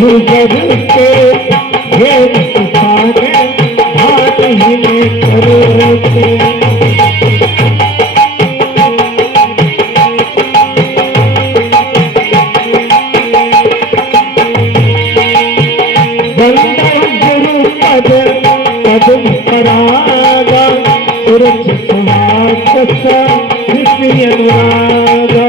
के हे सारे हाथ ही में करोगे पदम परागा सुरज सुहास अनुरागा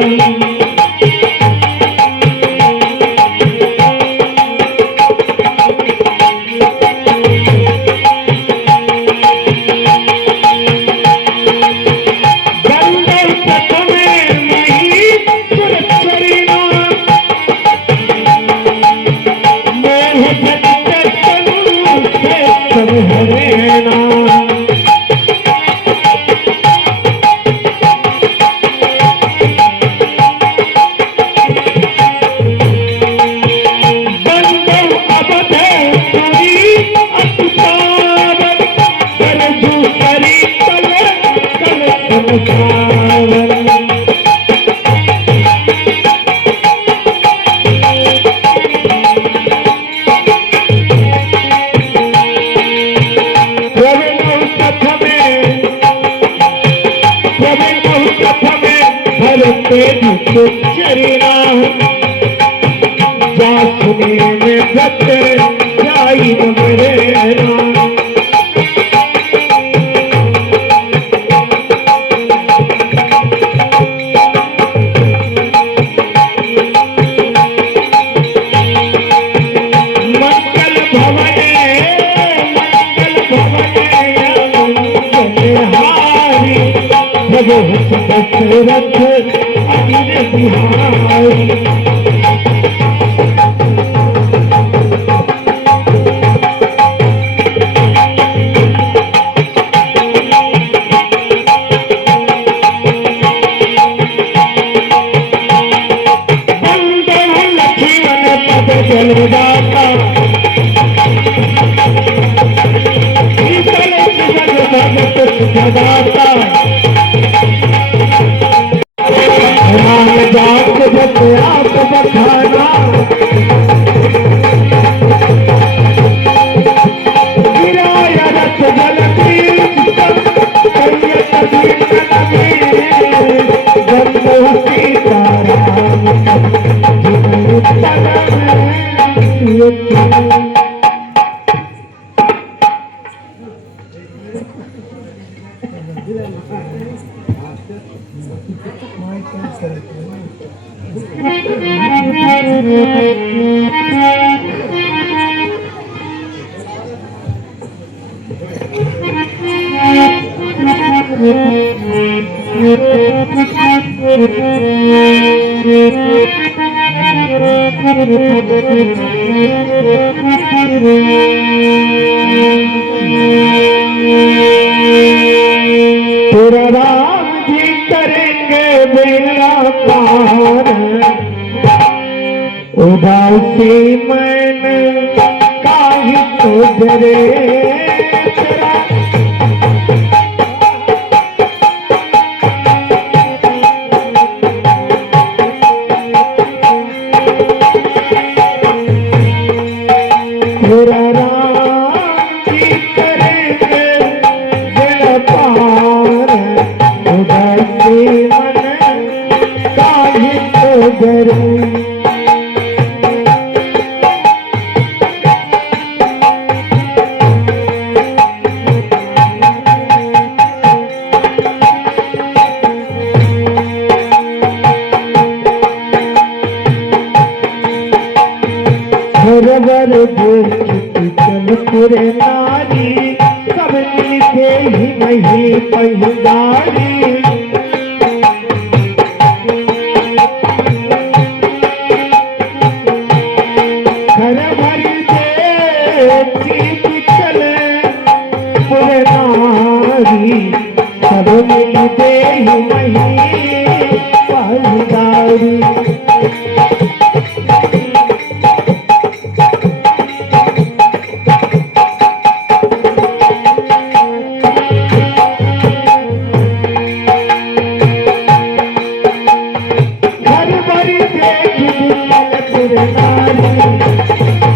चरिना जा सुने में भक्तर जाई मेरे नाम मंगल भवने हारी प्रभु दशरथ बिहारी जलदाता जगदाता राम जात जत आप बखाना गिराया रथ जल तेरा राम जी करेंगे बेड़ा पार उदासी मन काहे तो डरे चलपुरे नारी सब मिलके ही नहीं पहिदारी घर भरी देखी चले पुरे नारी सब मिलके ही नहीं पहिदारी नारी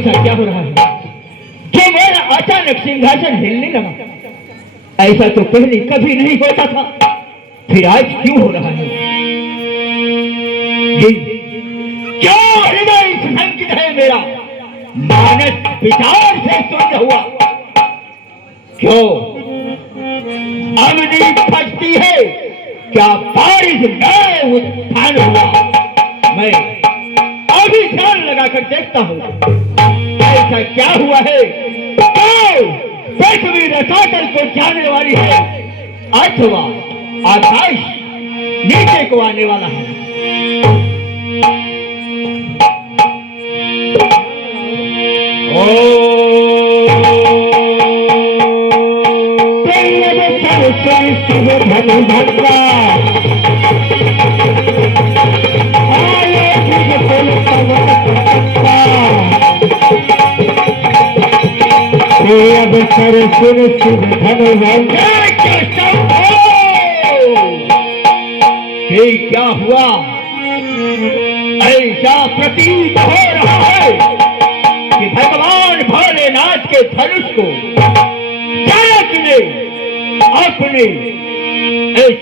ऐसा क्या हो रहा है कि मेरा अचानक सिंहासन हिलने लगा? ऐसा तो पहले कभी नहीं होता था, फिर आज क्यों हो रहा है? ये क्यों हृदय संकित है मेरा? मानस विचार से शून्य हुआ। क्यों अवधि फटती है? क्या बारिश में उत्थान हुआ? मैं अभी ध्यान लगाकर देखता हूँ ऐसा क्या हुआ है। तो पृथ्वी रसातल को जाने वाली है अथवा आकाश नीचे को आने वाला है। धनु भक्ता अब सर सुर सुर धन क्या हुआ? ऐसा प्रतीत हो रहा है कि भगवान भोलेनाथ के धनुष को जनक ने अपने इस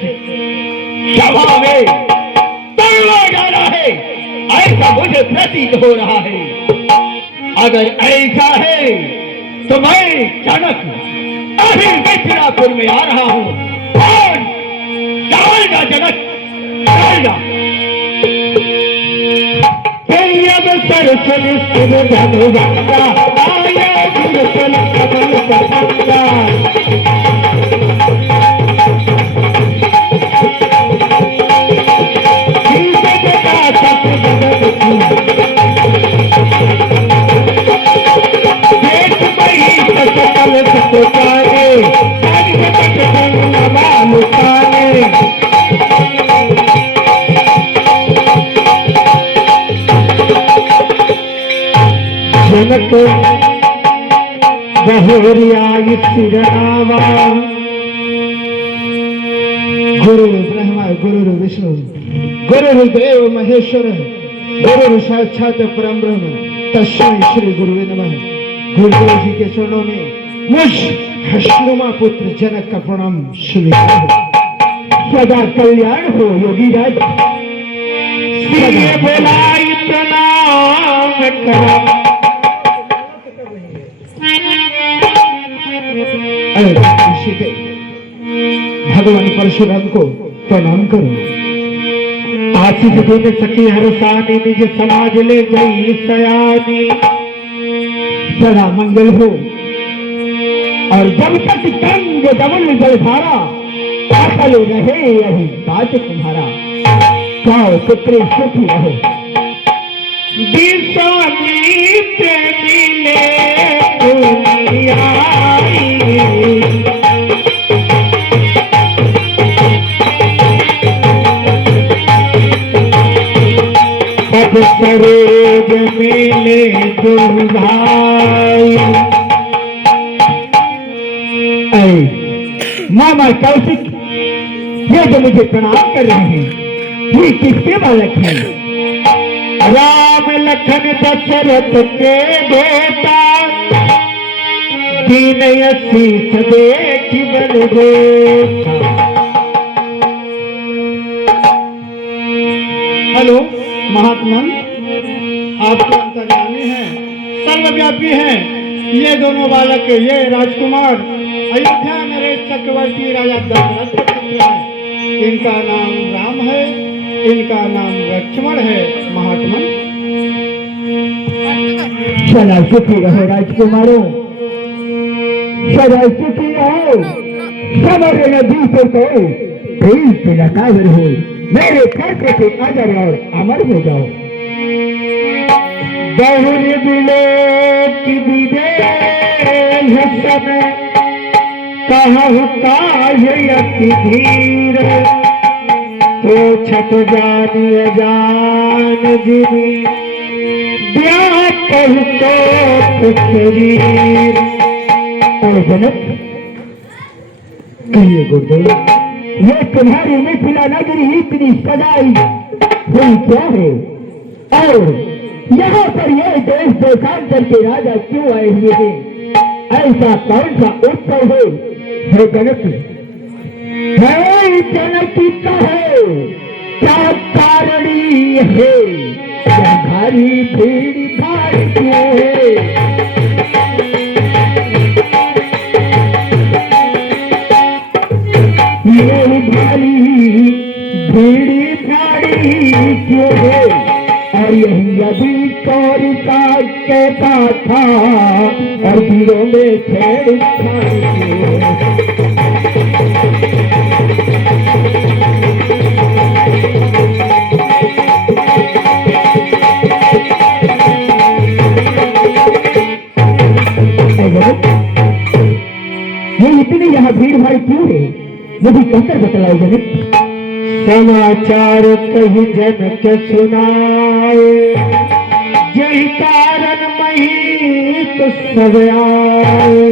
सभा में तोड़वा डाला है, ऐसा मुझे प्रतीत हो रहा है। अगर ऐसा है तो मैं जनक अभी मिथिलापुर में आ रहा हूँ। कौन जाएगा जनक? जाएगा सर सुन धनु भक्ता आया गुरुकुल कमल भक्ता। जनक बहुरिया सिरनावा। गुरु ब्रह्मा गुरु विष्णु गुरुदेव महेश्वर गुरु साक्षात परम ब्रह्म तस्मै श्री गुरुवे नमः। गुरुदेव जी के चरणों में मुझ हर्षनुमा पुत्र जनक का प्रणाम स्वीकार हो। सदा कल्याण हो योगी राज। बोलाई प्रणाम करो। भगवान परशुराम को प्रणाम करो। आशीष देने सखी हरसानी निज समाज ले गई सयानी। सदा मंगल हो और जब तक गंग जमुन जलधारा अकल रहे यही बात तुम्हारा। गाओ पुत्र सुखी रहो। विश्वामित्र मिले सरोज मिले तुम भाई। मामा कौशिक ये जो मुझे प्रणाम कर रहे हैं ये किसके बालक हैं? राम लखन दशरथ के बेटा दीन असीस देख बन गो। हेलो महात्मा, आपके अंतर्यामी हैं, सर्वव्यापी हैं। ये दोनों बालक ये राजकुमार अयोध्या नरेश चक्रवर्ती राजा दशरथ के पुत्र हैं। इनका नाम राम है, इनका नाम लक्ष्मण है। महात्मा सदा सुखी रहो राजकुमारों, सदा सुखी रहो। समर नदी से कहो प्रेम से लतावर हो। मेरे कर्क से अजर और अमर हो जाओ। बहुर बिलोक विदेह समय कहु काज अति धीर। तो छत जानिय जान जिनी ब्याह कहु तो शरीर। और जनक कहिए गुरुदेव, ये तुम्हारी मिथिला नगरी इतनी सजाई हुई क्या है? और यहाँ पर ये देश देशांतर के राजा क्यों आए हुए हैं? ऐसा कौन सा उत्सव है जनक? है जनक कहो क्या कारणी है? क्या भारी भीड़ भाड़ क्यों है? ये भारी भीड़ भाड़ी क्यों है? और यही अभी कौरिका कहता था और वीरों में छेड़छाड़ ये इतनी यहाँ भीड़ भाड़ क्यों है? मुझे कहकर बतलाओ जनक। समाचार कही जनक सुनाए, यही कारण मही तो सब आए।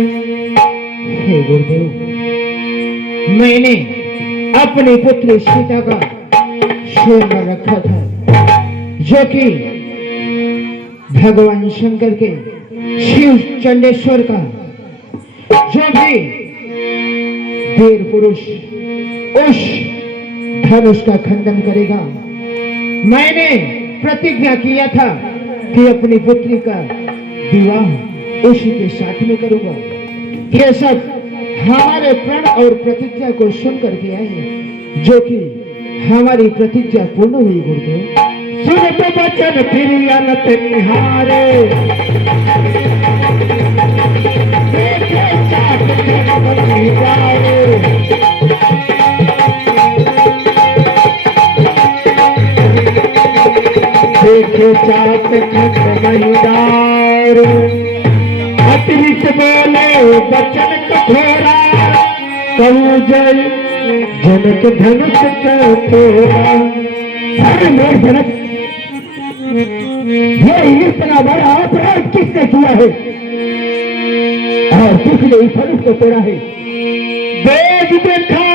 हे गुरुदेव, मैंने अपनी पुत्री सीता का स्वयं रखा था, जो कि भगवान शंकर के शिव चंडेश्वर का जो भी वीर पुरुष उस धनुष का खंडन करेगा। मैंने प्रतिज्ञा किया था कि अपनी पुत्री का विवाह उसी के साथ में करूंगा। ये सब हमारे प्रण और प्रतिज्ञा को सुन करके आए, जो कि हमारी प्रतिज्ञा पूर्ण हुई। गुरुदेव सुन तो बचन फिर अनत निहारे, देखे चाट खंड महिदार, अतिरिक्त बोले बचन कठोरा, कहूँ जय जनक धनुष कठोरा। जनक, ये इतना बड़ा अपराध किसने किया है और किसने इस धनुष को तोड़ा है? वेद देखा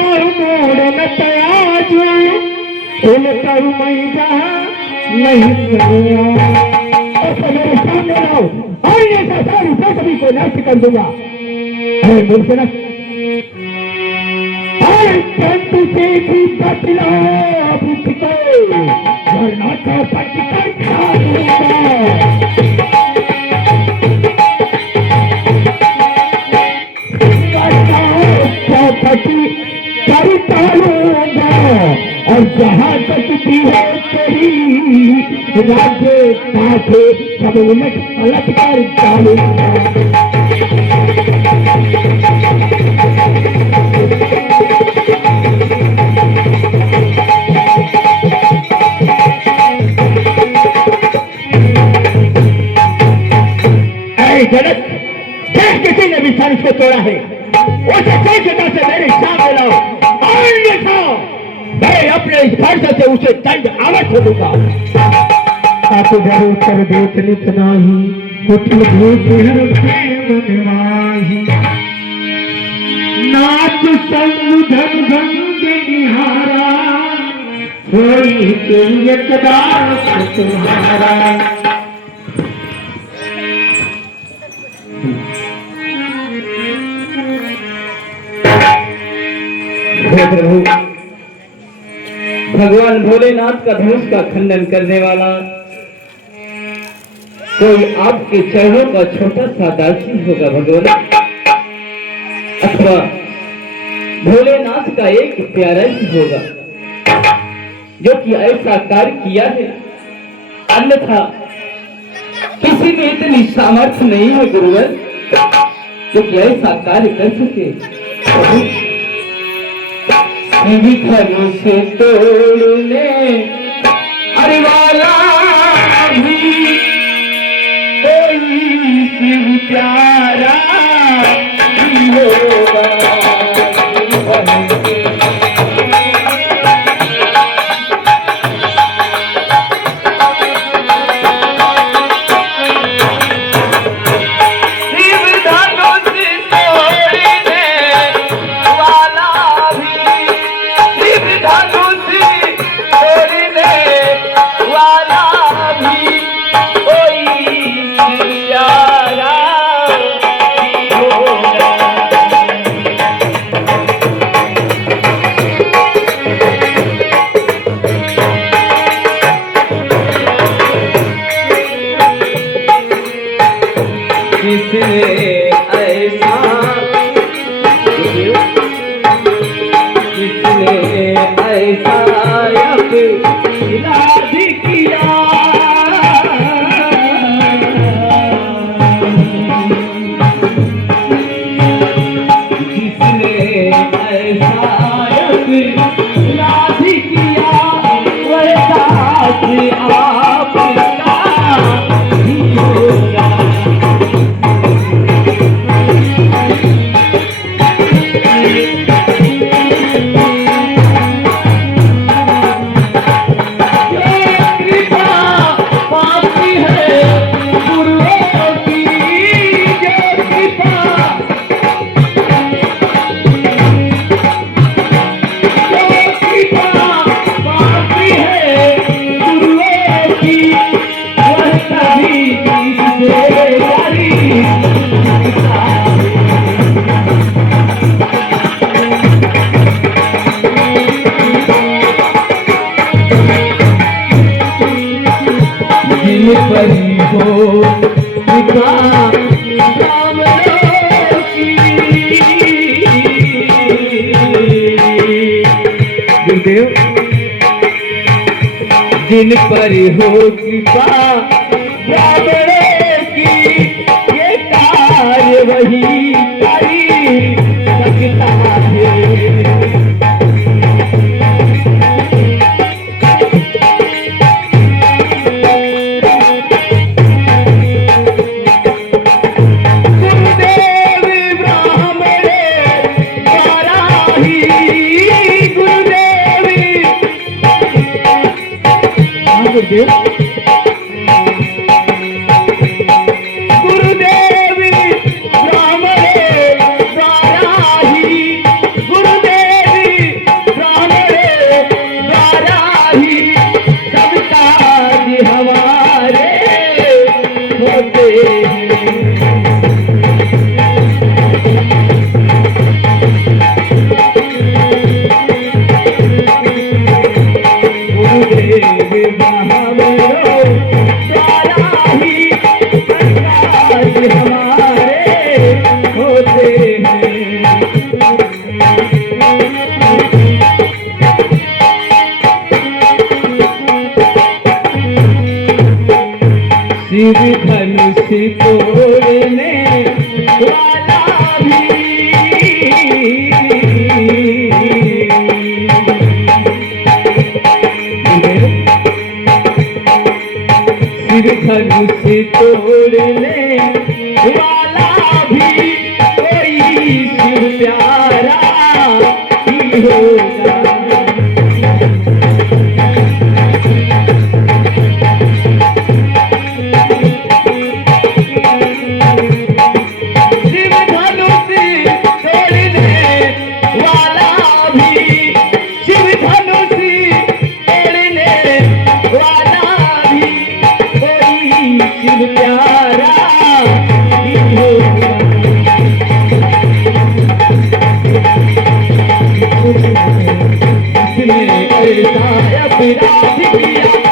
मोड़ न तयाजू, उनका मैदा नहीं करूंगा। ऐसा मेरे सामने लाओ और ये सारी पृथ्वी को नष्ट कर दूंगा। अरे मूर्खनाथ, कंठ से भी बतलाओ बुद्ध को, वरना तो पटकर खा दूंगा। चौपटी कर डालूंगा और जहां तक भी है तेरी राज्य पाठे सब उलट पलट कर डालूंगा। जनक, जिस किसी ने भी धनुष को तोड़ा है उसे शीघ्रता से मेरे सामने लाओ, अन्यथा मैं अपने इस फर्ज से उसे दंड अवश्य दूंगा। आप इधर उत्तर देत नित नाही, कुटिल भूत मनवाही, नाथ संग धन गंग निहारा, कोई कोई एकदार तुम्हारा। प्रभु, भगवान भोलेनाथ का धनुष का खंडन करने वाला कोई आपके चरणों का छोटा सा दासी होगा भगवान, अथवा भोलेनाथ का एक प्यारा ही होगा जो कि ऐसा कार्य किया है। अन्यथा किसी में इतनी सामर्थ्य नहीं है गुरुवर जो कि ऐसा कार्य कर सके। धनुष तोड़ने अरे वाला भी कोई शिव प्यारा होगा। Oh परी हो कृपा गुरुदेव, जिन पर हो कृपा ब्राह्मणों की, ये कार्य वही करी सकता है। गुरुदेव ब्राह्मणे द्वारा ही, गुरुदेव ब्राह्मणे द्वारा ही सब काज हमारे होते हैं। गुरुदेव शिव धनुष तोड़ने वाला भी, शिव धनुष तोड़ने वाला भी कोई शिव प्यारा ही होगा।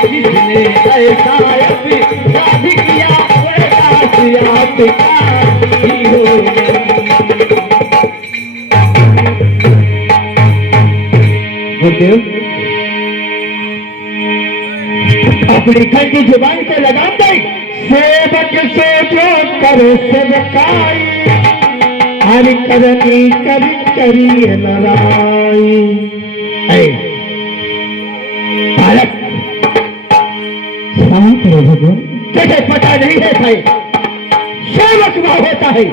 जिसने ऐसा अपराध किया वैसा आपका ही होगा। अपनी खंडी जुबान को लगाम दे, सेवक से जो करे सेवकाई, हरि करनी करी करिए लड़ाई। भारत शांत रहो भगवान, तुझे पता नहीं है भाई, सेवक वह होता है,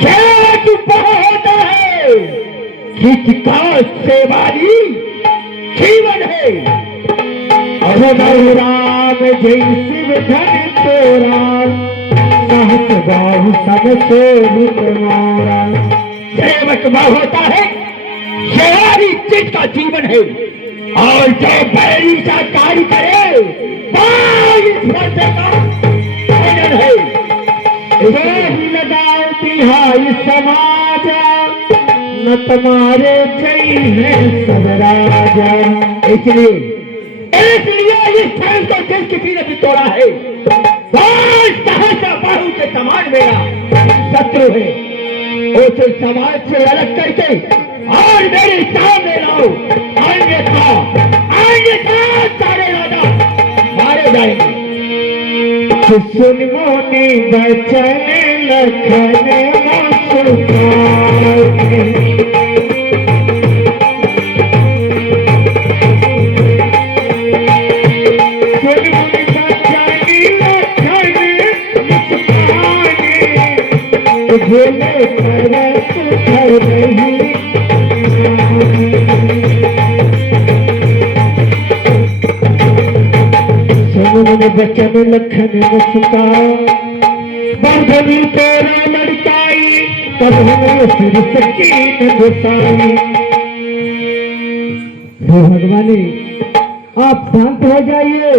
सेवक वह होता है जिसका सेवारी जीवन है। राम जय शिव धन तोरा, सहस बाहु सब शोभित मारा। सेवक वह होता है सेवारी जिसका जीवन है, और जो बैरी का कार्य करे का भोजन है। लगाओ तिहाई समाज, न तुम्हारे जय है सब राजा। इसलिए इस स्थान को जिस किसी ने भी तोड़ा है, सहस्र बाहु के समान मेरा शत्रु है। उसे समाज से अलग करके और मेरे सामने लाओ, अन्यथा सारे राजा मारे जाएंगे। सुन मोने बचन लखन बचन लखन मुस्का, बंधनी तेरा लड़काई, तब हमें सिर सकीन घुसाई। हे भगवानी आप शांत हो जाइए।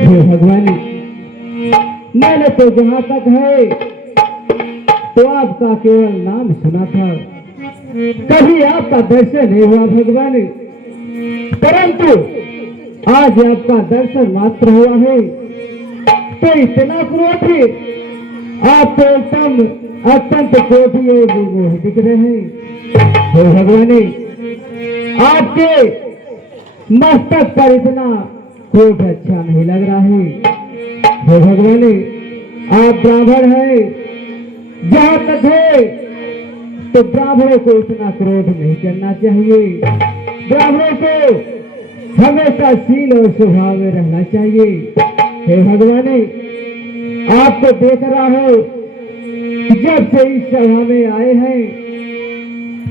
हे भगवानी मैंने तो जहाँ तक है तो आपका केवल नाम सुना था, कभी आपका दर्शन नहीं हुआ भगवानी, परंतु आज आपका दर्शन मात्र हुआ है। तो इतना क्रोधी, आप तो एकदम अत्यंत क्रोधी और विमोही दिख रहे हैं। हे भगवानी, आपके मस्तक पर इतना क्रोध अच्छा नहीं लग रहा है। हे भगवानी, आप ब्राह्मण हैं, जहाँ तक है तो ब्राह्मणों को इतना क्रोध नहीं करना चाहिए। ब्राह्मणों को हमेशा शील और स्वभाव में रहना चाहिए। हे भगवानी, आपको देख रहा हूं, जब से इस सभा में आए हैं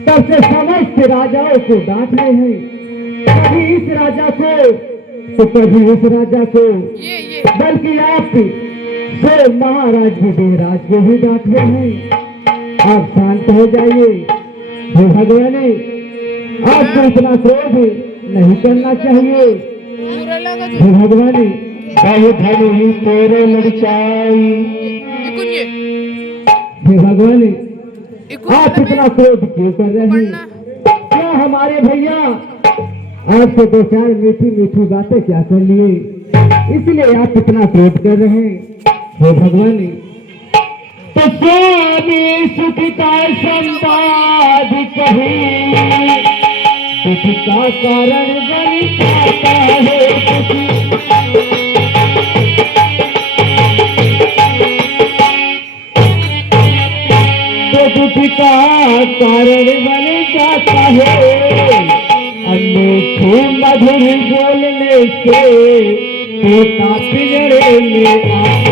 तब से समस्त राजाओं को डांट रहे हैं, कभी इस राजा को तो कभी उस राजा को, बल्कि आप से महाराज विजयराज को भी डांट रहे हैं। आप शांत हो जाइए। हे भगवानी, आपको इतना क्रोध नहीं करना चाहिए। हे भगवानी, बहुत ही तेरे लड़चाई। हे भगवानी, आप इतना क्रोध क्यों कर रहे हैं? क्या हमारे भैया आपसे दो चार मीठी मीठी बातें क्या कर लिए, इसलिए आप इतना क्रोध कर रहे हैं? हे भगवानी, तो स्वामी सुखिता संवाद कही, दुख का कारण बन जाता है तो दुख का कारण बन जाता है। अनूठी मधुर बोलने से तोता पिंजरे में आता है।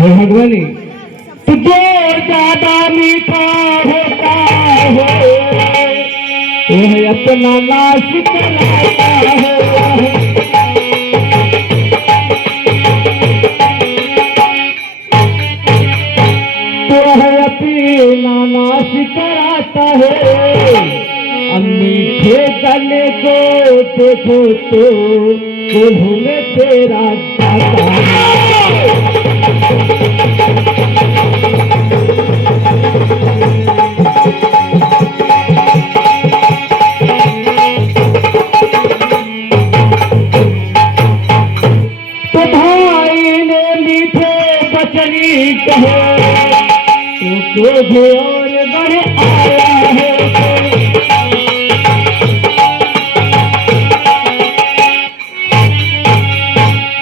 भगवानी, जो ज्यादा मीठा होता है वह अपना नाश कराता है। तो वह अपना नाश कराता है। अब मीठे गले को देखो तो कोल्हू में तेरा जाता है। तो भाई ने मीठे बचनी कहे तो क्रोध और बढ़ आया है।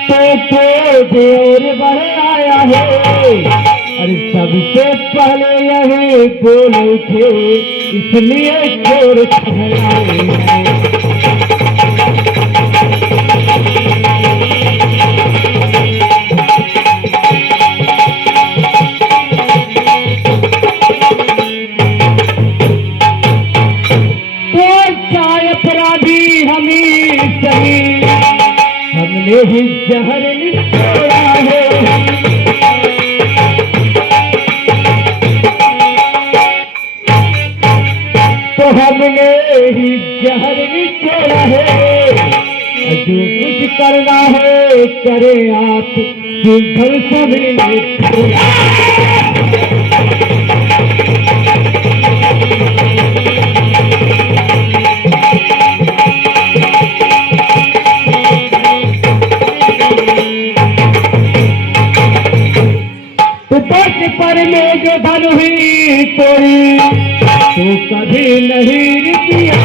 तो क्रोध और बढ़ आया है। अरे सबसे पहले यही बोल उठे, इसलिए चोर ठहराए। अपराधी हमी सही, हमने ही जहर निचोड़ा है। तो हमने ही जहर निचोड़ा है। जो कुछ करना है करे आप, घर सभी पर में जो धन हुई कोई तो कभी नहीं किया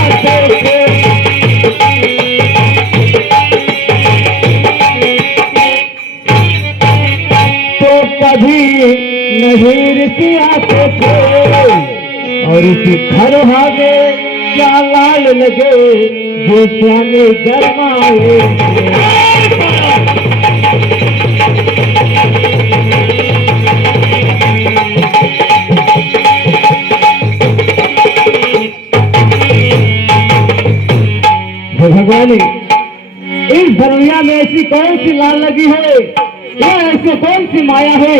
तो कभी नहीं किया और इसी घर भागे क्या लाल लगे जो स्वामी गरमाए। भगवानी, इस दुनिया में ऐसी कौन सी लाल लगी है या ऐसी कौन सी माया है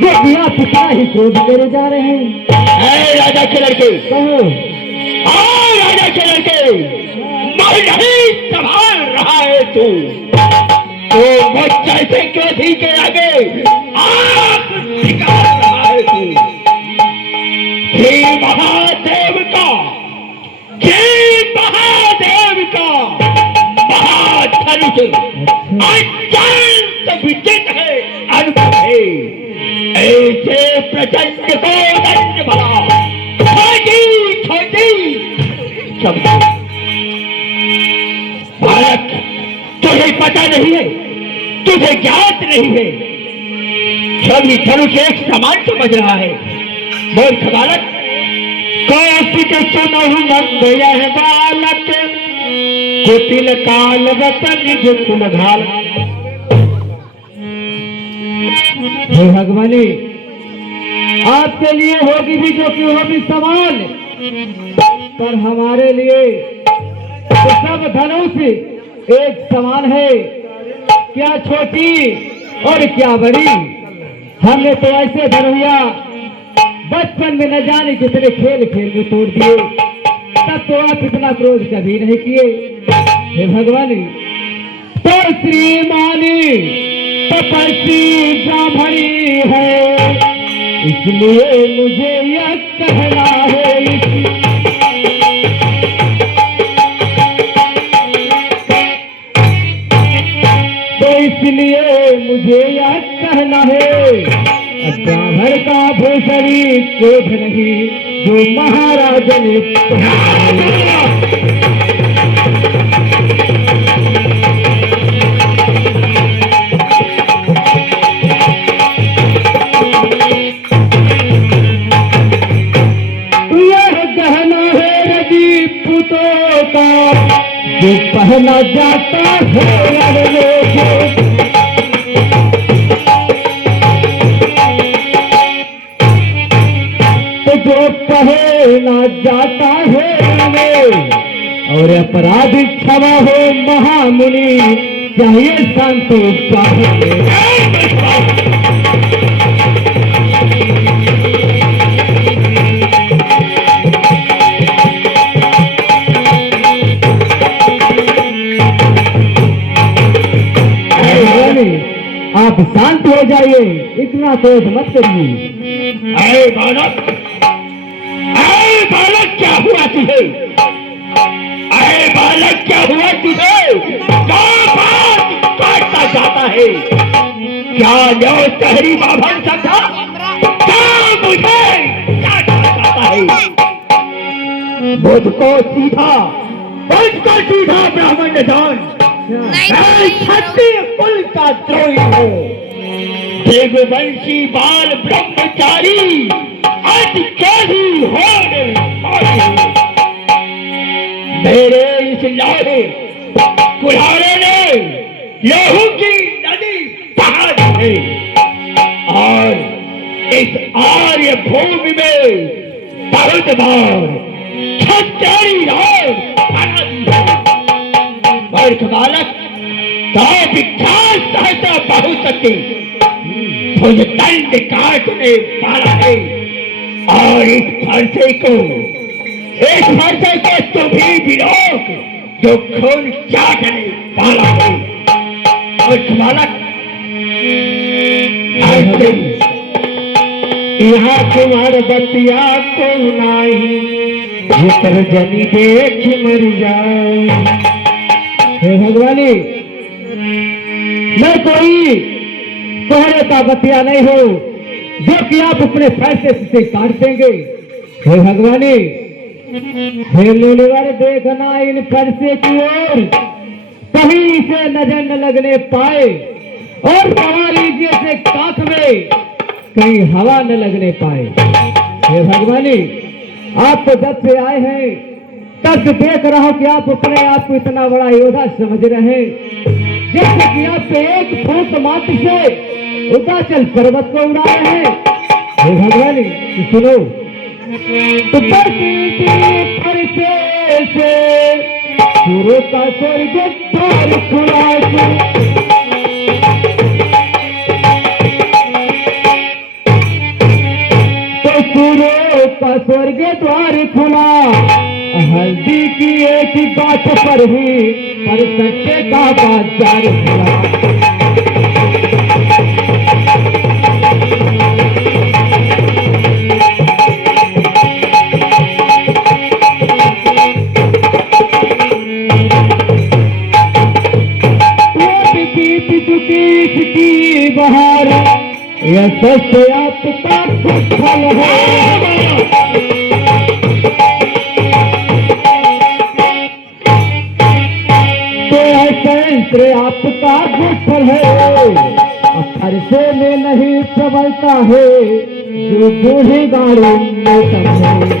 जो बिना पिता ही क्रोध करे जा रहे हैं? राजा के लड़के कहो, राजा के लड़के, मैं नहीं संभाल रहा है तू तो कैसे क्रोधी के आगे प्रचंड को दंड भला छोटी छोटी शब्द। बालक, तुझे पता नहीं है, तुझे ज्ञात नहीं है, सभी धनुष एक समान समझ रहा है। मूर्ख बालक, कौशिक सुनहु मंद यह बालक, कुटिल काल रतन निज कुल घाल। हे भगवानी, आपके लिए होगी भी जो कि होगी समान, पर हमारे लिए तो सब धनुष एक समान है। क्या छोटी और क्या बड़ी, हमने तो ऐसे धनुया बचपन में न जाने कितने खेल खेल में तोड़ दिए, तब तो आप इतना क्रोध कभी नहीं किए। हे भगवानी, तो श्रीमानी तपस्वी ब्राह्मणी है, इसलिए मुझे यह कहना है। तो इसलिए मुझे यह कहना है, ब्राह्मण का भूषणी क्रोध नहीं जो महाराज ने। यह गहना है रजपूतों का जो पहना जाता है रणों। जो पहना जाता है हमें, और अपराधी क्षमा हो महामुनि, चाहिए संतोष। आप शांत हो जाइए, इतना क्रोध मत करिए। अरे बालक, अरे बालक, क्या हुआ तुझे? अरे बालक, क्या हुआ तुझे? क्या बात काटता जाता है? क्या लो शहरी बाभन समझा? क्या मुझे काटता जाता है? मुझको सीधा ब्राह्मण जान, मैं क्षत्रिय कुल का द्रोही हूँ, देववंशी बाल ब्रह्मचारी, अधिकारी होने मेरे इस लाड़े कुल्हाड़े ने लहू की नदी बहा दी है, और इस आर्य भूमि में बहुत बार छत्तरी मूर्ख बालक, तो विख्यात सहसा बहु सके मुझे दंड काटने वाला है, और इस फरसे को तुम्हें भी रोक जो खून चाटने वाला है। मूर्ख बालक, यहाँ तुम्हार बतिया को नहीं, भीतर जनी देख मर जाओ। हे भगवानी, मैं कोई कोहरे का बतिया नहीं हूँ जो कि आप अपने फैसले से काट देंगे। हे भगवानी, हे लोने वाले, देखना इन फरसे की ओर, कहीं से नजर न लगने पाए, और सवारी से काख में कहीं हवा न लगने पाए। हे भगवानी, आप तो जब से आए हैं तब से देख रहा हूं कि आप अपने आप को इतना बड़ा योद्धा समझ रहे हैं, जैसे कि आप एक फूट मात्र से उताचल पर्वत को उड़ा रहे हैं। हे भगवानी, सुनो, तो फरसे से सूर्य का स्वर्ग द्वार खुला, सूर्य का स्वर्ग द्वार खुला, हल्दी की एक बात पर ही पर सच्चे का बाजार खुला। की बहार यह सत्य आपका फल है। यंत्र आपका गुफल है, खर्चे में नहीं प्रबलता है, जो बूढ़ी गाड़ी में समझे।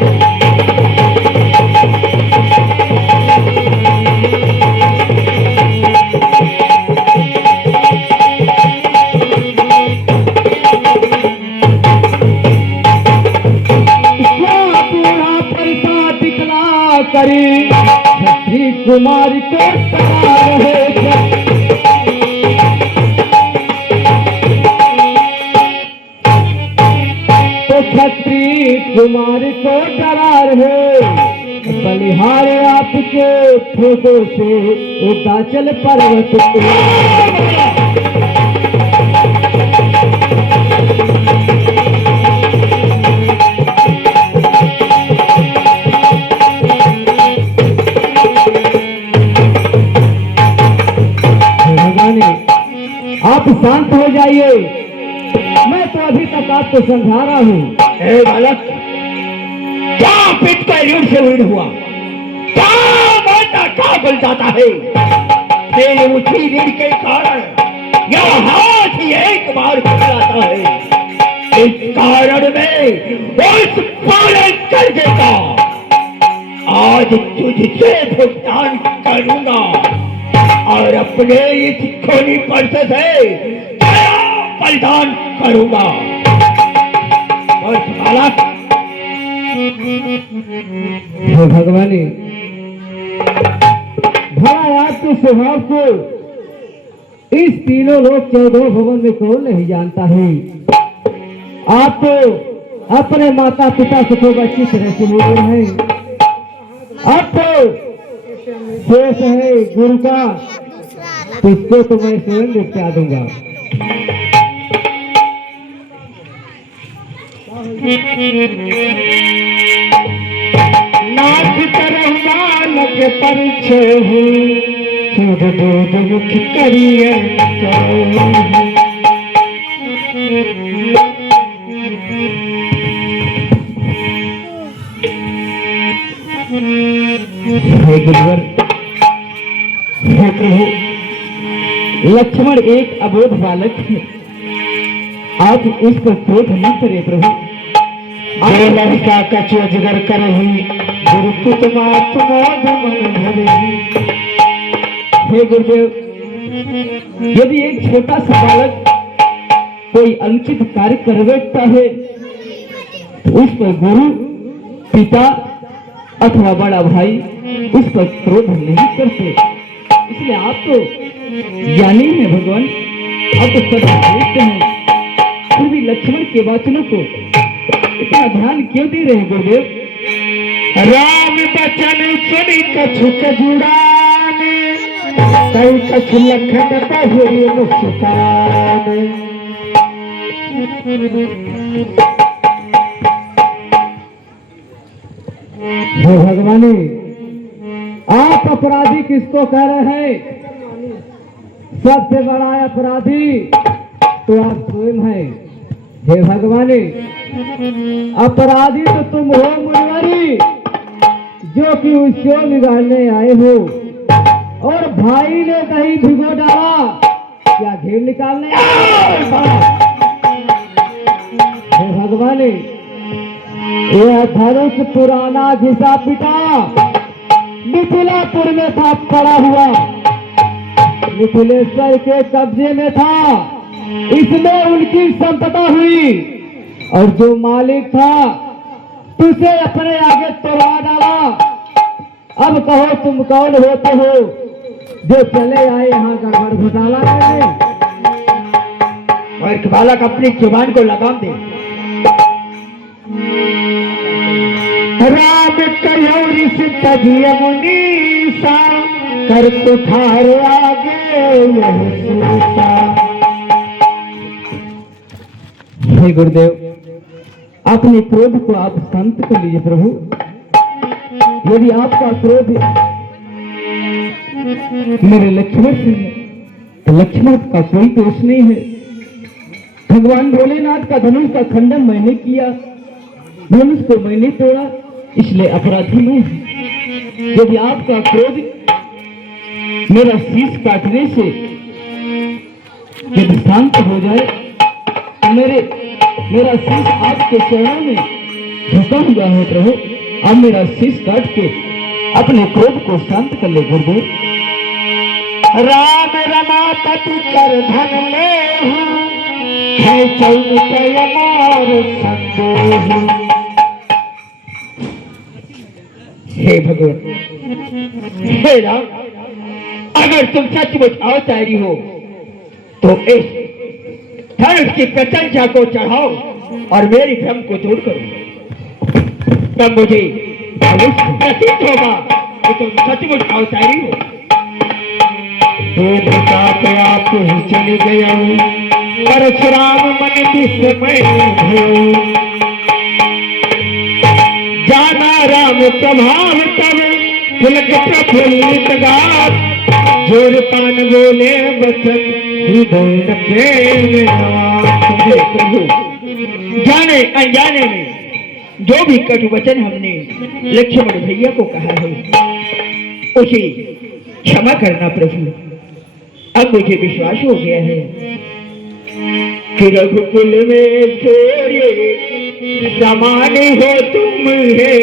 करी छत्री कुमारी को तो छत्री कुमारी को डरा रहे, बलिहार आपके ठोकों से उदाचल पर्वत आप शांत हो जाइए, मैं तो अभी तक आपको समझा रहा हूँ। ए बालक, क्या पिट का रीढ़ से रीढ़ हुआ, क्या माता क्या बोल जाता है? तेरे उठी रीढ़ के कारण यह हाथ ही एक बार फैलाता है। इस कारण में उस पालन कर देगा, आज तुझसे भुगतान करूंगा और अपने इस खोली पर्स से बलिदान करूंगा। और बालक, हे भगवानी, भला आपके स्वभाव को इस तीनों लोग 14 भवन में कौन नहीं जानता है। आप तो अपने माता पिता से खूब अच्छी तरह से मिल रहे हैं। अब तो शेष है गुरु का, इसको तो मैं स्वयं निपटा दूंगा। नाथ करहुआ लगे परिचय हूँ, सुध दूध मुख करिए हे गुरुवर, हे प्रभु, लक्ष्मण एक अबोध बालक है, आप उस पर क्रोध न करें प्रभु। लड़का कछु अजगर करही, गुरुपुत मातमोद मन भरही। हे गुरुदेव, यदि एक छोटा सा बालक कोई अनुचित कार्य कर बैठता है तो उस पर गुरु, पिता अथवा बड़ा भाई उस पर क्रोध नहीं करते। इसलिए आप तो ज्ञानी हैं भगवान, आप तो सब देखते हैं, फिर भी लक्ष्मण के वचनों को इतना ध्यान क्यों दे रहे हैं गुरुदेव? राम बचन सुनी कछु कजुड़ाने, कई कछु लखन बहुरी मुस्काने। हे भगवानी, आप अपराधी किसको कह रहे हैं? सबसे बड़ा अपराधी तो आप स्वयं हैं। हे भगवानी, अपराधी तो तुम हो मुनिवरी, जो कि उसको बिगाड़ने आए हो, और भाई ने कहीं भिगो डाला, क्या घेर निकालने आए? हे भगवानी, यह धनुष पुराना घिसा पिटा मिथिलापुर में था पड़ा हुआ, मिथिलेश्वर के कब्जे में था, इसमें उनकी संपदा हुई, और जो मालिक था तुझे अपने आगे तोड़ा डाला। अब कहो तुम कौन होते हो जो चले आए यहाँ गड़बड़ घोटाला करने? और बालक अपनी जुबान को लगाम दे। राम कयोरी से तजिए मुनीसा, कर कुठार आगे यह सूसा। हे गुरुदेव, अपने क्रोध को आप शांत कर लीजिए प्रभु। यदि आपका क्रोध मेरे लक्ष्मण से है तो लक्ष्मण का कोई दोष नहीं है। भगवान भोलेनाथ का धनुष का खंडन मैंने किया, धनुष को मैंने तोड़ा, इसलिए अपराधी मैं हूं। यदि आपका क्रोध मेरा शीश काटने से यदि शांत हो जाए तो मेरा शीश आपके चरणों में झुका हुआ है प्रभु। अब मेरा शीश काट के अपने क्रोध को शांत कर ले गुरुदेव। राम रमापति कर धन ले है चौतय मोर संदेह। हे भगवान, हे राम, अगर तुम सचमुच अवतारी हो तो इस धनुष की प्रशंसा को चढ़ाओ और मेरी भ्रम को दूर करो, तब मुझे प्रतीत होगा कि तुम सचमुच अवतारी हो। आप ही चले गए परशुराम मन विस्मय जाना राम प्रभाव तब पुलक प्रफुल्लित गात जोर पान बोले वचन हृदय प्रेम प्रभु। जाने अनजाने में जो भी कटु वचन हमने लक्ष्मण भैया को कहा है उसे क्षमा करना प्रभु। अब मुझे विश्वास हो गया है कि रघुकुल में छोड़े समान हो तुम है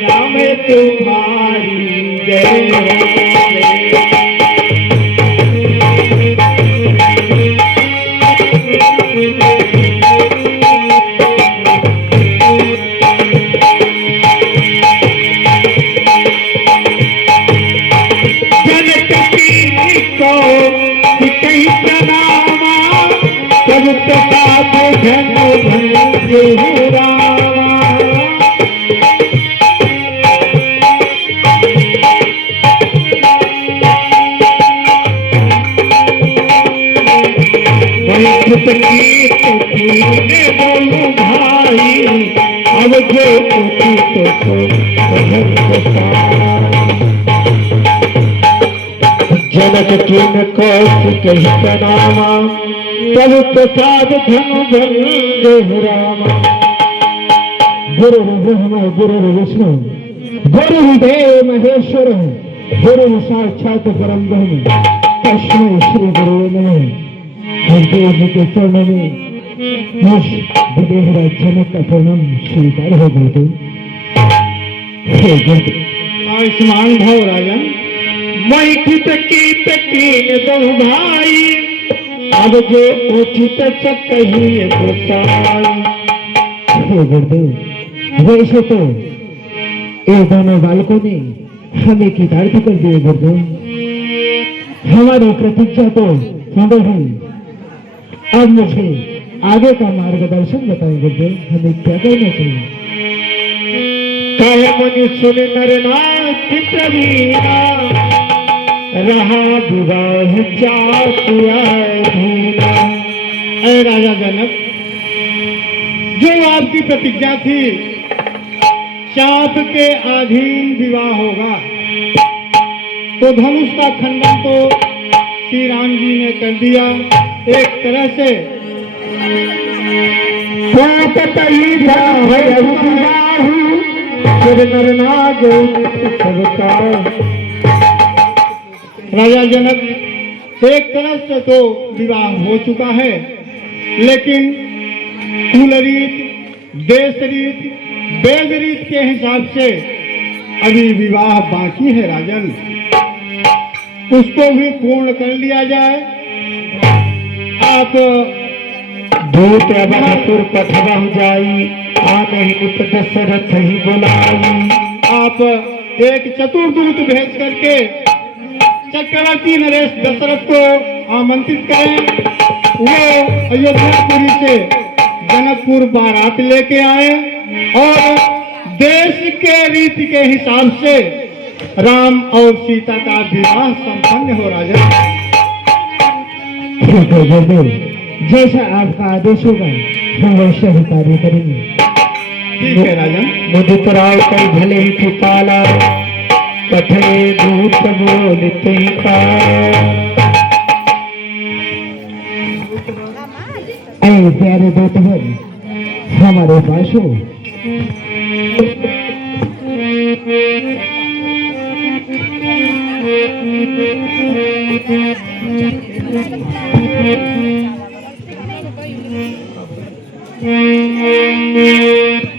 राम तुम्हारी जय। अब जो जनक किन कौशिक नामा तब प्रसाद धन धन रामा। गुरु ब्रह्मा गुरु विष्णु गुरुदेव महेश्वर गुरु साक्षात परम ब्रह्म तस्मै श्री गुरु नमः। गुरुदेव जी के चरणों में विदेहराज जनक का प्रणाम स्वीकार हो गुरुदेव। आयुष्मान भाव राजन मैथित कीत कीन दो भाई अब जो उचित सकही गोसाई। गुरुदेव वैसे तो ये दोनों बालकों ने हमें कृतार्थ कर दिए गुरुदेव, हमारी प्रतिज्ञा तो सुंदर है। अब मुझे आगे का मार्गदर्शन बताएं गुरुदेव, हमें क्या करना चाहिए। कह मुनि सुन नरनाथ प्रवीणा रहा विवाह चातुआ धीना। ऐ राजा जनक, जो आपकी प्रतिज्ञा थी चाप के अधीन विवाह होगा तो धनुष का खंडन तो श्री राम जी ने कर दिया। एक तरह से राजा जनक, एक तरफ से तो विवाह हो चुका है, लेकिन कुल रीत, देश रीत, वेद रीत के हिसाब से अभी विवाह बाकी है राजन, उसको भी पूर्ण कर लिया जाए। आप दूत अवधपुर पठवा जाई आनहि दशरथ ही बुलाई। आप एक चतुर्दूत भेज करके चक्रवर्ती नरेश दशरथ को आमंत्रित करें। वो अयोध्यापुरी से जनकपुर बारात लेके आए और देश के रीति के हिसाब से राम और सीता का विवाह संपन्न हो राजा। ठीक है गुरुदेव, जैसा आपका आदेश होगा हम वैसा ही कार्य करेंगे। ठीक है राजा। मुदित राव कई भले ही कृपाला कथे दूत बोलते ऐ प्यारे दोस्तों हमारे पास हो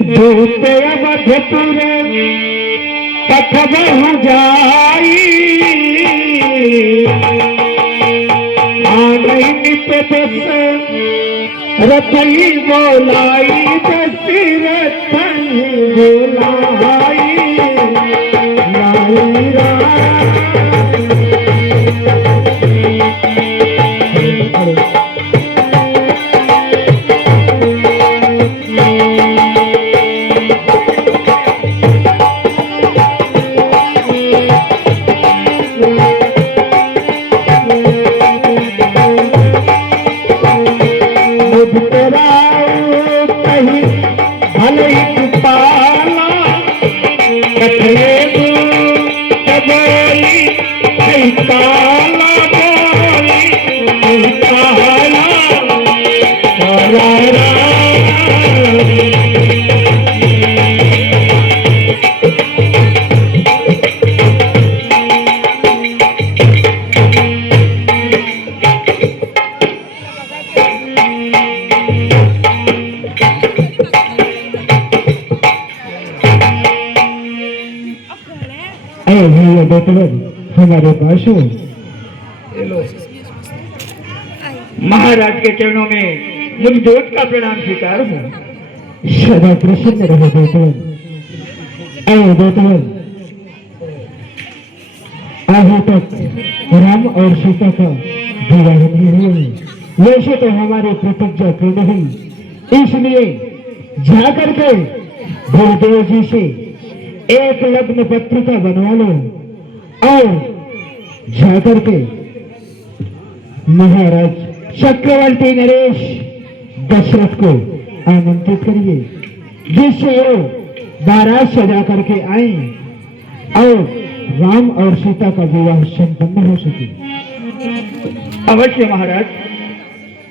दूत अवधपुर पथ बहु जाई आनई निप बस रथई बोलाई दशरथ बोलाई लाई राम हमारे पास हो महाराज के चरणों में मुझ दोस्त का प्रणाम स्वीकार हो। सदा प्रसन्न रहे बेटवन। ऐ बेटवन, आगे तक राम और सीता का विवाह नहीं हुआ। वैसे तो हमारी प्रतिज्ञा पूर्ण हुई, इसलिए जाकर के गुरुदेव जी से एक लग्न पत्रिका बनवा लो और जाकर के महाराज चक्रवर्ती नरेश दशरथ को आमंत्रित करिए, जिससे वो बारात सजा करके आए और राम और सीता का विवाह संपन्न हो सके। अवश्य महाराज,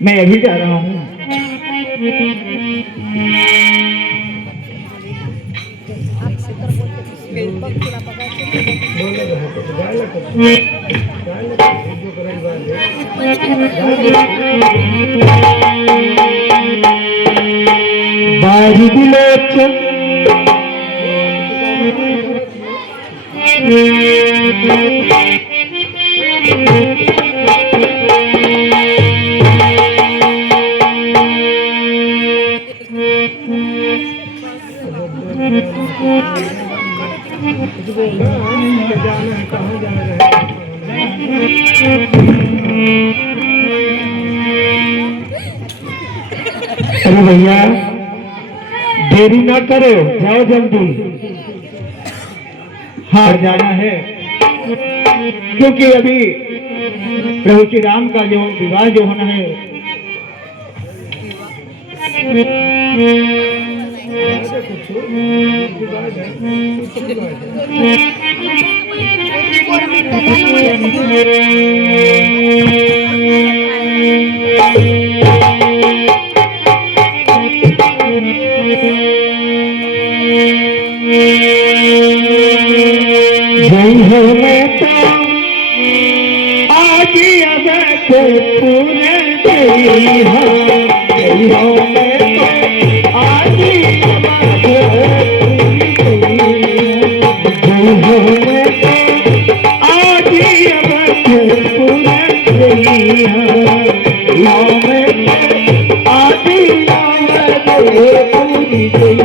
मैं अभी जा रहा हूँ। बारी बिलोचन अरे भैया देरी ना करो, जाओ जल्दी। हाँ जाना है, क्योंकि अभी प्रभु श्री राम का जो विवाह जो होना है जय हो मैं तो आज अवधपुर गई हूँ, जय हो मैं तो आज अवधपुर गई हूँ, जय हो मैं तो आज अवधपुर गई हूँ, मैं तो आज अवधपुर गई।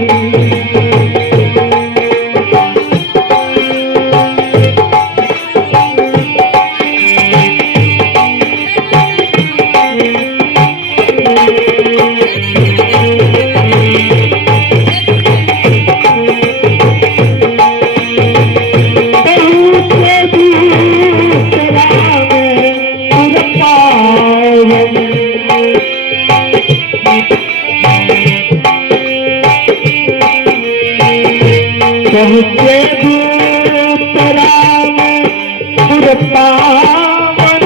पहुँचे दूत राम पुर पावन,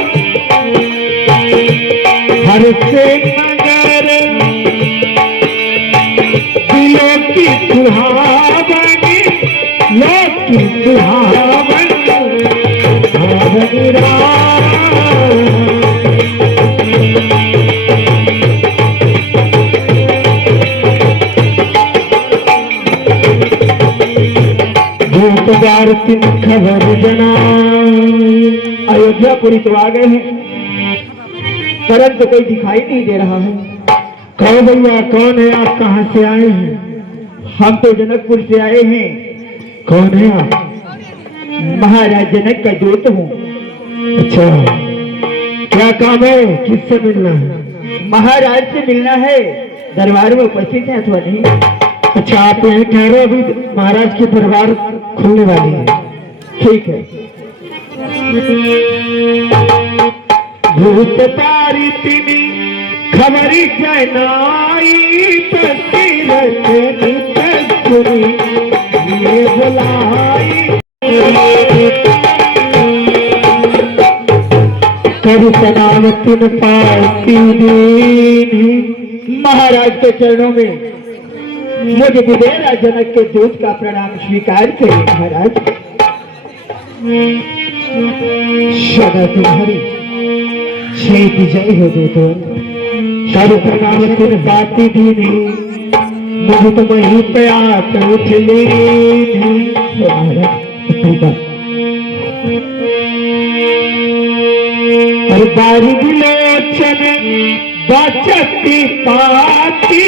हर से नगर सुहावनी लोक की सुहावनी सुहावनी रात। दूतदार की खबर जनाई। अयोध्यापुरी तो आ गए हैं, परंतु कोई दिखाई नहीं दे रहा है। कहो भैया, कौन है आप, कहाँ से आए हैं? हम तो जनकपुर से आए हैं। कौन है आप? महाराज जनक का दूत हूँ। अच्छा, क्या काम है, किससे मिलना है? महाराज से मिलना है, दरबार में उपस्थित है अथवा नहीं? अच्छा, आप यहाँ ठहरो, अभी महाराज के दरबार खुलने वाली है। ठीक है। भूत तारी तिनी खबरी जनाई, ये बुलाई कभी सनावतिन पाती दीनी। महाराज के चरणों में मुझे विदेरा जनक के दूत का प्रणाम स्वीकार करें। महाराज सदा तुम्हारी छेद जय हो दूत। सर्व प्रणाम तुम पाती दीनी, मुझे तो वही प्यास उठली। अरे बारी विलोचन बचती पाती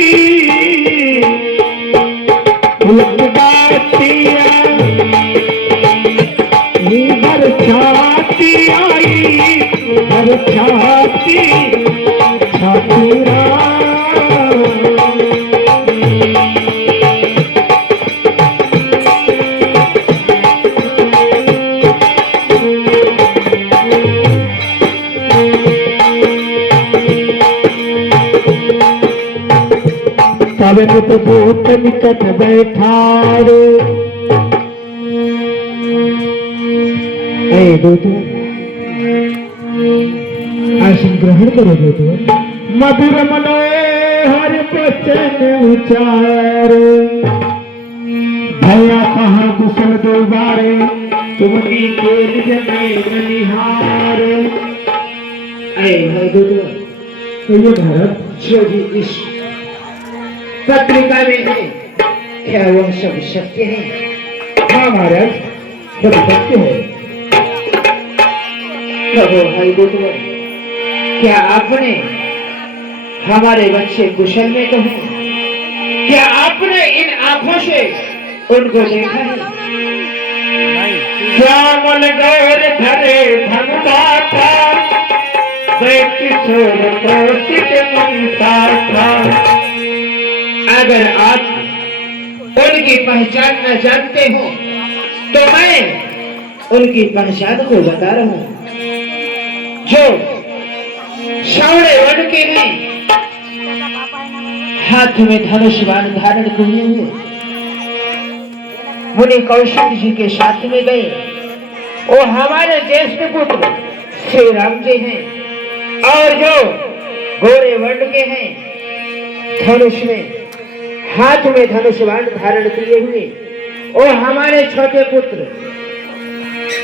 हर छाती आई, हर छाती छाती तब तो भूत निकट बैठा रे। दूत आसन ग्रहण करो दूत। मधुर मनोहर बचन उचार, भैया कहाँ कुशल दोबारे, तुमनी के निहार। तो ये भरत जो भी इस पत्रिका में है, क्या वह सब सत्य है? हाँ महाराज, सब सत्य है। कहो भाई बुद्धवर, क्या आपने हमारे बच्चे कुशल में तो हैं? क्या आपने इन आंखों से उनको देखा है? श्यामल गौर धरे धनदाता, किशोर कौशिक मुनिसाता। अगर आप उनकी पहचान न जानते हो तो मैं उनकी पहचान को बता रहा हूं। जो श्यामले वर्ण के हैं, हाथ में धनुष बाण धारण किए हुए, मुनि कौशिक जी के साथ में गए। वो हमारे ज्येष्ठ पुत्र श्री राम जी हैं, और जो गोरे वर्ण के हैं, धनुष में हाथ में धनुष बाण धारण किए हुए, वो हमारे छोटे पुत्र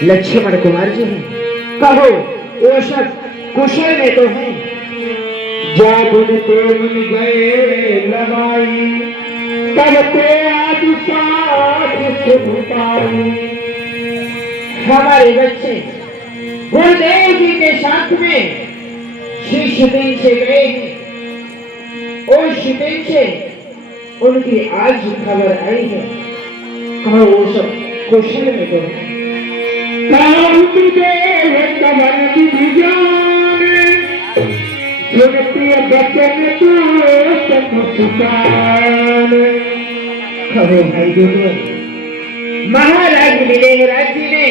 लक्ष्मण कुमार जी हैं। कहो वो सब कुशल में तो हैं। जब उनके मन गए लगाई, तब ते आज साथ छुपाई। हमारे बच्चे गुरुदेव जी के साथ में शिष्यगण से गए हैं। और शिष्यगण से उनकी आज खबर आई है। कहो वो सब कुशल में तो है। कहो भाई गुरुवर, महाराज विदेहराज जी ने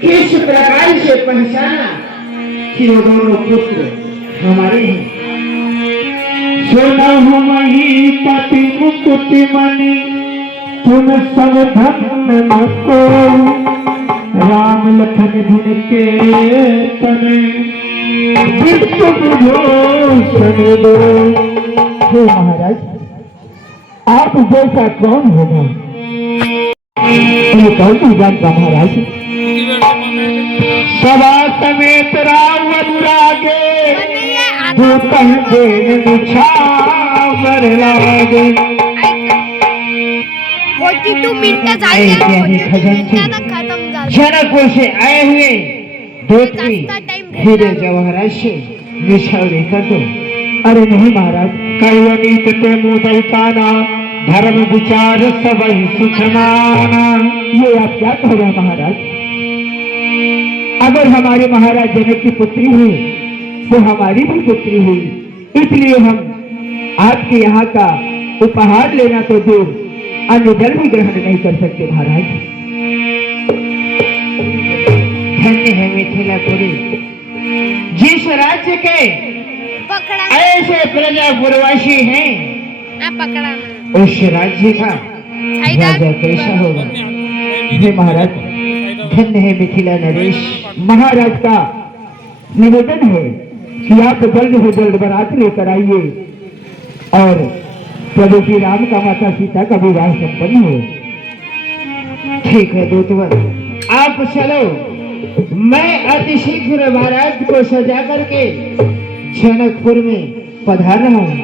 किस प्रकार से पहचाना कि वो दोनों पुत्र हमारे हैं? सुना हूँ मही पति मुकुट मणि, तुम सब धन मको, राम लखन जिनके तने, विश्व बुझो सन दो। हे महाराज, आप जैसा कौन होगा? ये कौन नहीं जानता महाराज? सभा समेत राव अनुरागे भूतन देन निछावर लागे 42 मिनिटं ऐसे आणि खजानची खतम झालं. जनकपुर से आए हुए धोती हीरे जवाहरात निछावरे कर दो। अरे नहीं महाराज, कैवनीत ते मोदयताना धर्म विचार सब सुख माना। ये आप क्या कह रहे हैं महाराज? अगर हमारे महाराज जनक की पुत्री हुई तो हमारी भी पुत्री हुई, इसलिए हम आपके यहाँ का उपहार लेना तो दूर अन्य जल भी ग्रहण नहीं कर सकते महाराज। धन्य है मिथिलापुरी, जिस राज्य के पकडा ऐसे प्रजा पूर्वासी हैं, हा, पकडा ना. उस राज्य का राजा कैसा होगा? हे महाराज, धन्य है मिथिला नरेश। महाराज का निवेदन है कि आप जल्द से जल्द बारात लेकर आइए और प्रभु श्री राम का माता सीता का विवाह संपन्न हो। ठीक है दूतवर, आप चलो, मैं अतिशीघ्र बारात को सजा करके जनकपुर में पधार रहा हूँ।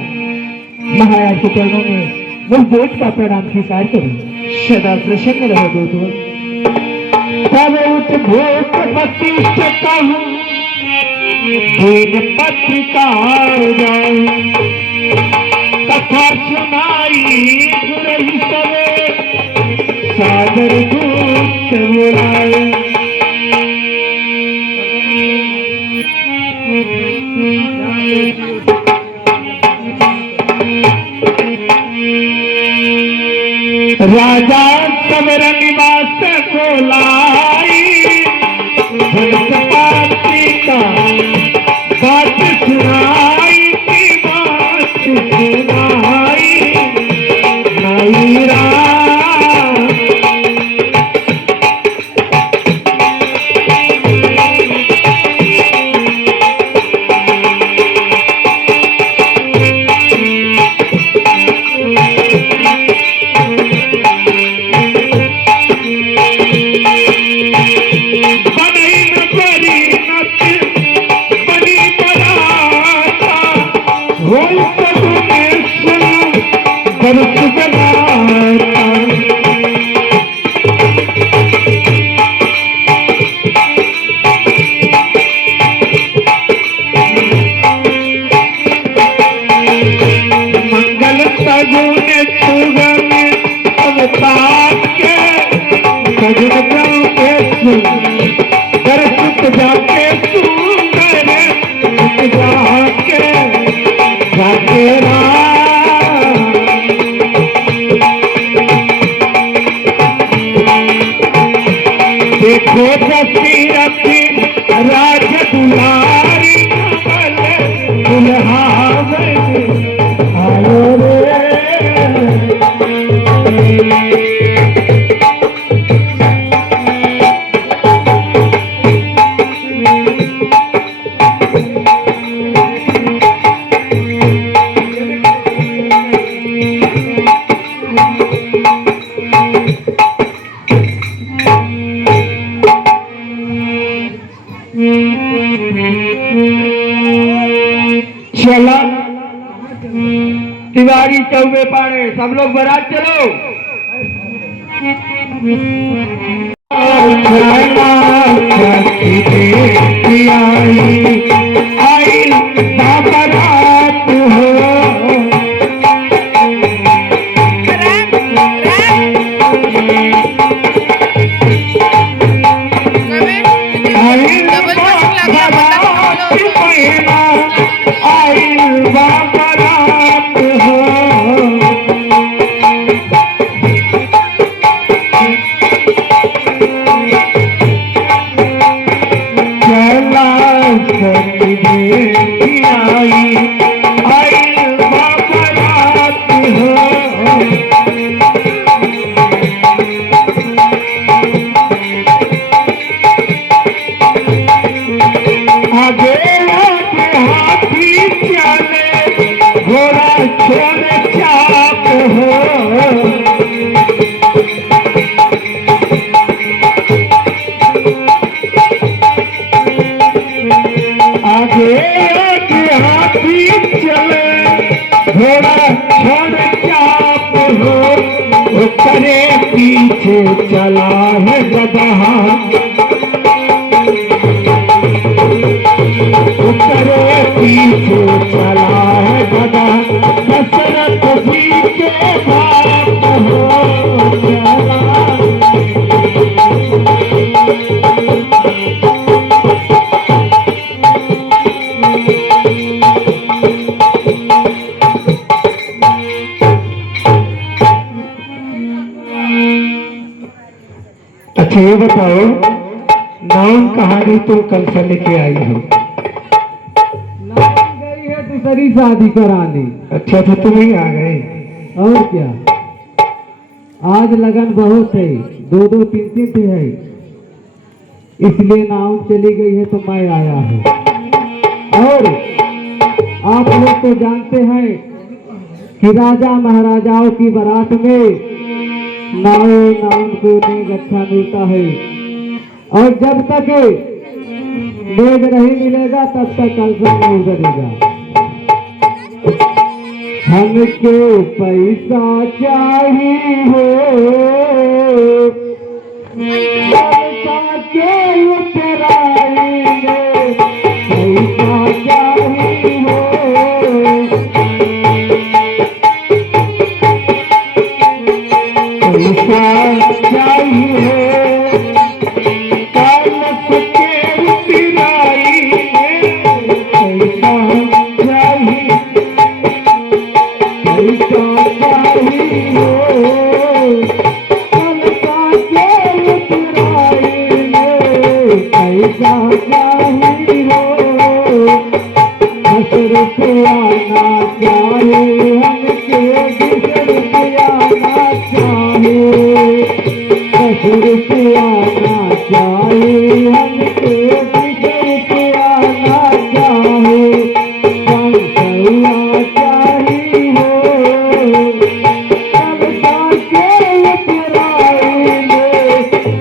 महाराज के चरणों में वो देश का प्रणाम स्वीकार करें। सदा प्रसन्न रहो दूतवर। तब उद्भोग वशिष्ठ कहूँ, दिन पत्रिकार जाऊं, कथा सुनाई गुरहि सवे, सादर दूत बुलाए। राजा समर निवास को लाई, पार्टी का बात सुनाई की बात सुनाई नहीं देखो दशरथी राज दुलारी कमल दुल्हावन आयो रे। चला तिवारी चौबे पाड़े सब लोग बारात चलो। आई बारात हो घोड़ा छोड़ चाप हो थोड़ा छोड़ चाप हो, वो करे पीछे चला है गधा, वो करे पीछे चला है गधा, दशरथ जी के बाप हो चला। अच्छा ये बताओ, नाम कहानी तुम कल से लेके आई हो? नाम गई है दूसरी शादी कराने। अच्छा तो तुम ही आ गए। और क्या, आज लगन बहुत है, दो दो तीन तीन है, इसलिए नाम चली गई है तो मैं आया हूँ। और आप लोग तो जानते हैं कि राजा महाराजाओं की बारात में नाम को नहीं अच्छा मिलता है, और जब तक मेघ नहीं मिलेगा तब तक कलसन नहीं उतरेगा। हमको पैसा चाहिए हो, पैसा के उतराएंगे, पैसा चाहिए हो, पैसा चाहिए, कानक के उतराएंगे, पैसा चाहिए, पैसा चाहिए हो, कानक के उतराएंगे, पैसा चाहिए हो, दशरथ आना चाहिए, हमके दशरथ आना चाहिए, दशरथ आना चाहिए, हमके दशरथ आना चाहिए, कंसैया चाहिए हो, कलसा के उतराएंगे,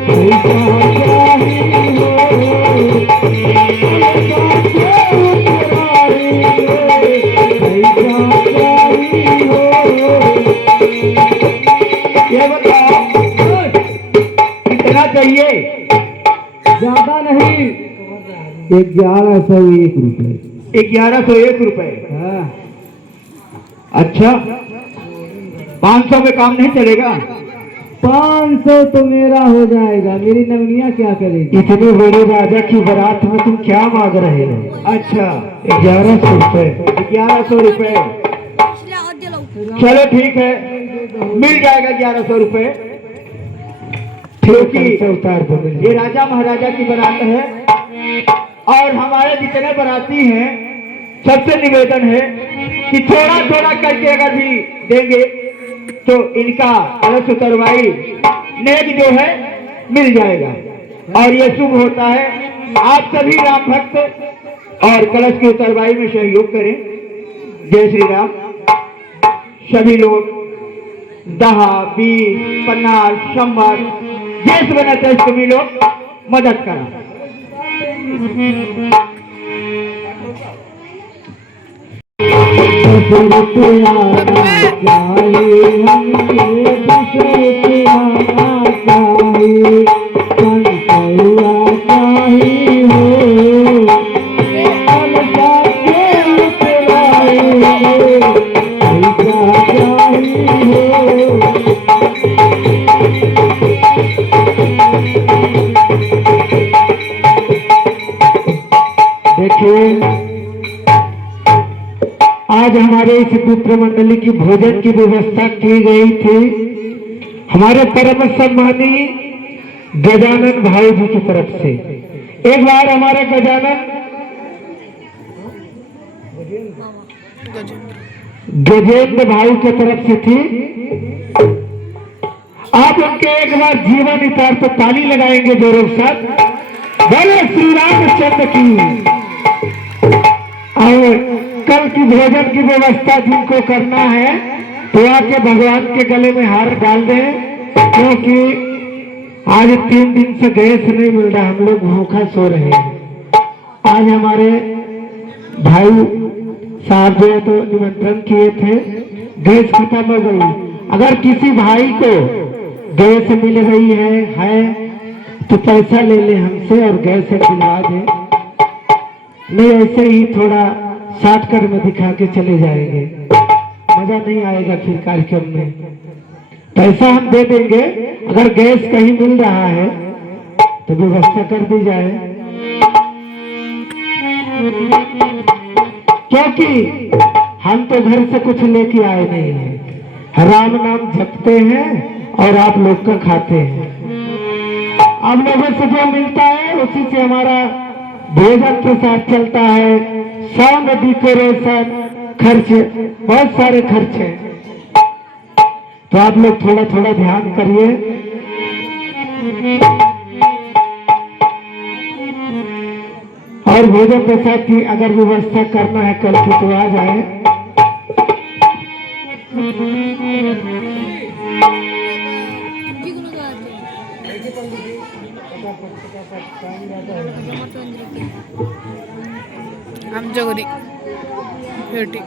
पैसा चाहिए हो, कलसा के उतराएंगे, पैसा चाहिए हो। ये बताओ कितना चाहिए? ज्यादा नहीं, 1101 रुपए। 1101 रुपए। हाँ, अच्छा 500 में काम नहीं चलेगा? 500 तो मेरा हो जाएगा, मेरी नवनिया क्या करेगी? इतने बड़े राजा की बारात में तुम क्या मांग रहे हो? अच्छा 1100 रुपए। 1100 रुपए, चलो ठीक है, मिल जाएगा 1100 रुपए, क्योंकि पैसा उतार दो। ये राजा महाराजा की बारात है और हमारे जितने बाराती हैं सबसे निवेदन है कि थोड़ा थोड़ा करके अगर भी देंगे तो इनका कलश उतरवाई नेक जो है मिल जाएगा और ये शुभ होता है। आप सभी राम भक्त और कलश की उतरवाई में सहयोग करें। जय श्री राम। सभी लोग दहा, बीस, 50, 100 जैस बना चाहिए सभी लोग मदद करा। दशरथ आना चाहिए, हमके दशरथ आना चाहिए, कंसैया चाहिए हो, कलसा के उतराएंगे, पैसा चाहिए हो। देखिए आज हमारे इस पुत्र मंडली की भोजन की व्यवस्था की गई थी हमारे परम सम्मानी गजानन भाई जी की तरफ से। एक बार हमारे गजेंद्र भाई की तरफ से थी। आप उनके एक बार जीवन इतार तो ताली लगाएंगे जोरों के साथ। बोले श्री रामचंद्र की। और कल की भोजन की व्यवस्था जिनको करना है तो आके भगवान के गले में हार डाल दें, क्योंकि आज 3 दिन से गैस नहीं मिल रहा, हम लोग भूखा सो रहे हैं। आज हमारे भाई साहब जो है तो निमंत्रण किए थे, गैस खत्म हो गई। अगर किसी भाई को गैस मिल रही है तो पैसा ले ले हमसे और गैस से दिलवा दे, नहीं ऐसे ही थोड़ा शॉर्टकट में दिखा के चले जाएंगे, मजा नहीं आएगा फिर कार्यक्रम में। पैसा हम दे देंगे, अगर गैस कहीं मिल रहा है तो व्यवस्था कर दी जाए, क्योंकि हम तो घर से कुछ लेके आए नहीं हैं, राम नाम जपते हैं और आप लोग का खाते हैं। आप लोगों से जो मिलता है उसी से हमारा भोजन के साथ चलता है। साउंड डेकोरेशन खर्च, बहुत सारे खर्च हैं, तो आप लोग थोड़ा थोड़ा ध्यान करिए। और भोजन प्रसाद की अगर व्यवस्था करना है कल की तो आ जाए। आमच्या घरी भेटी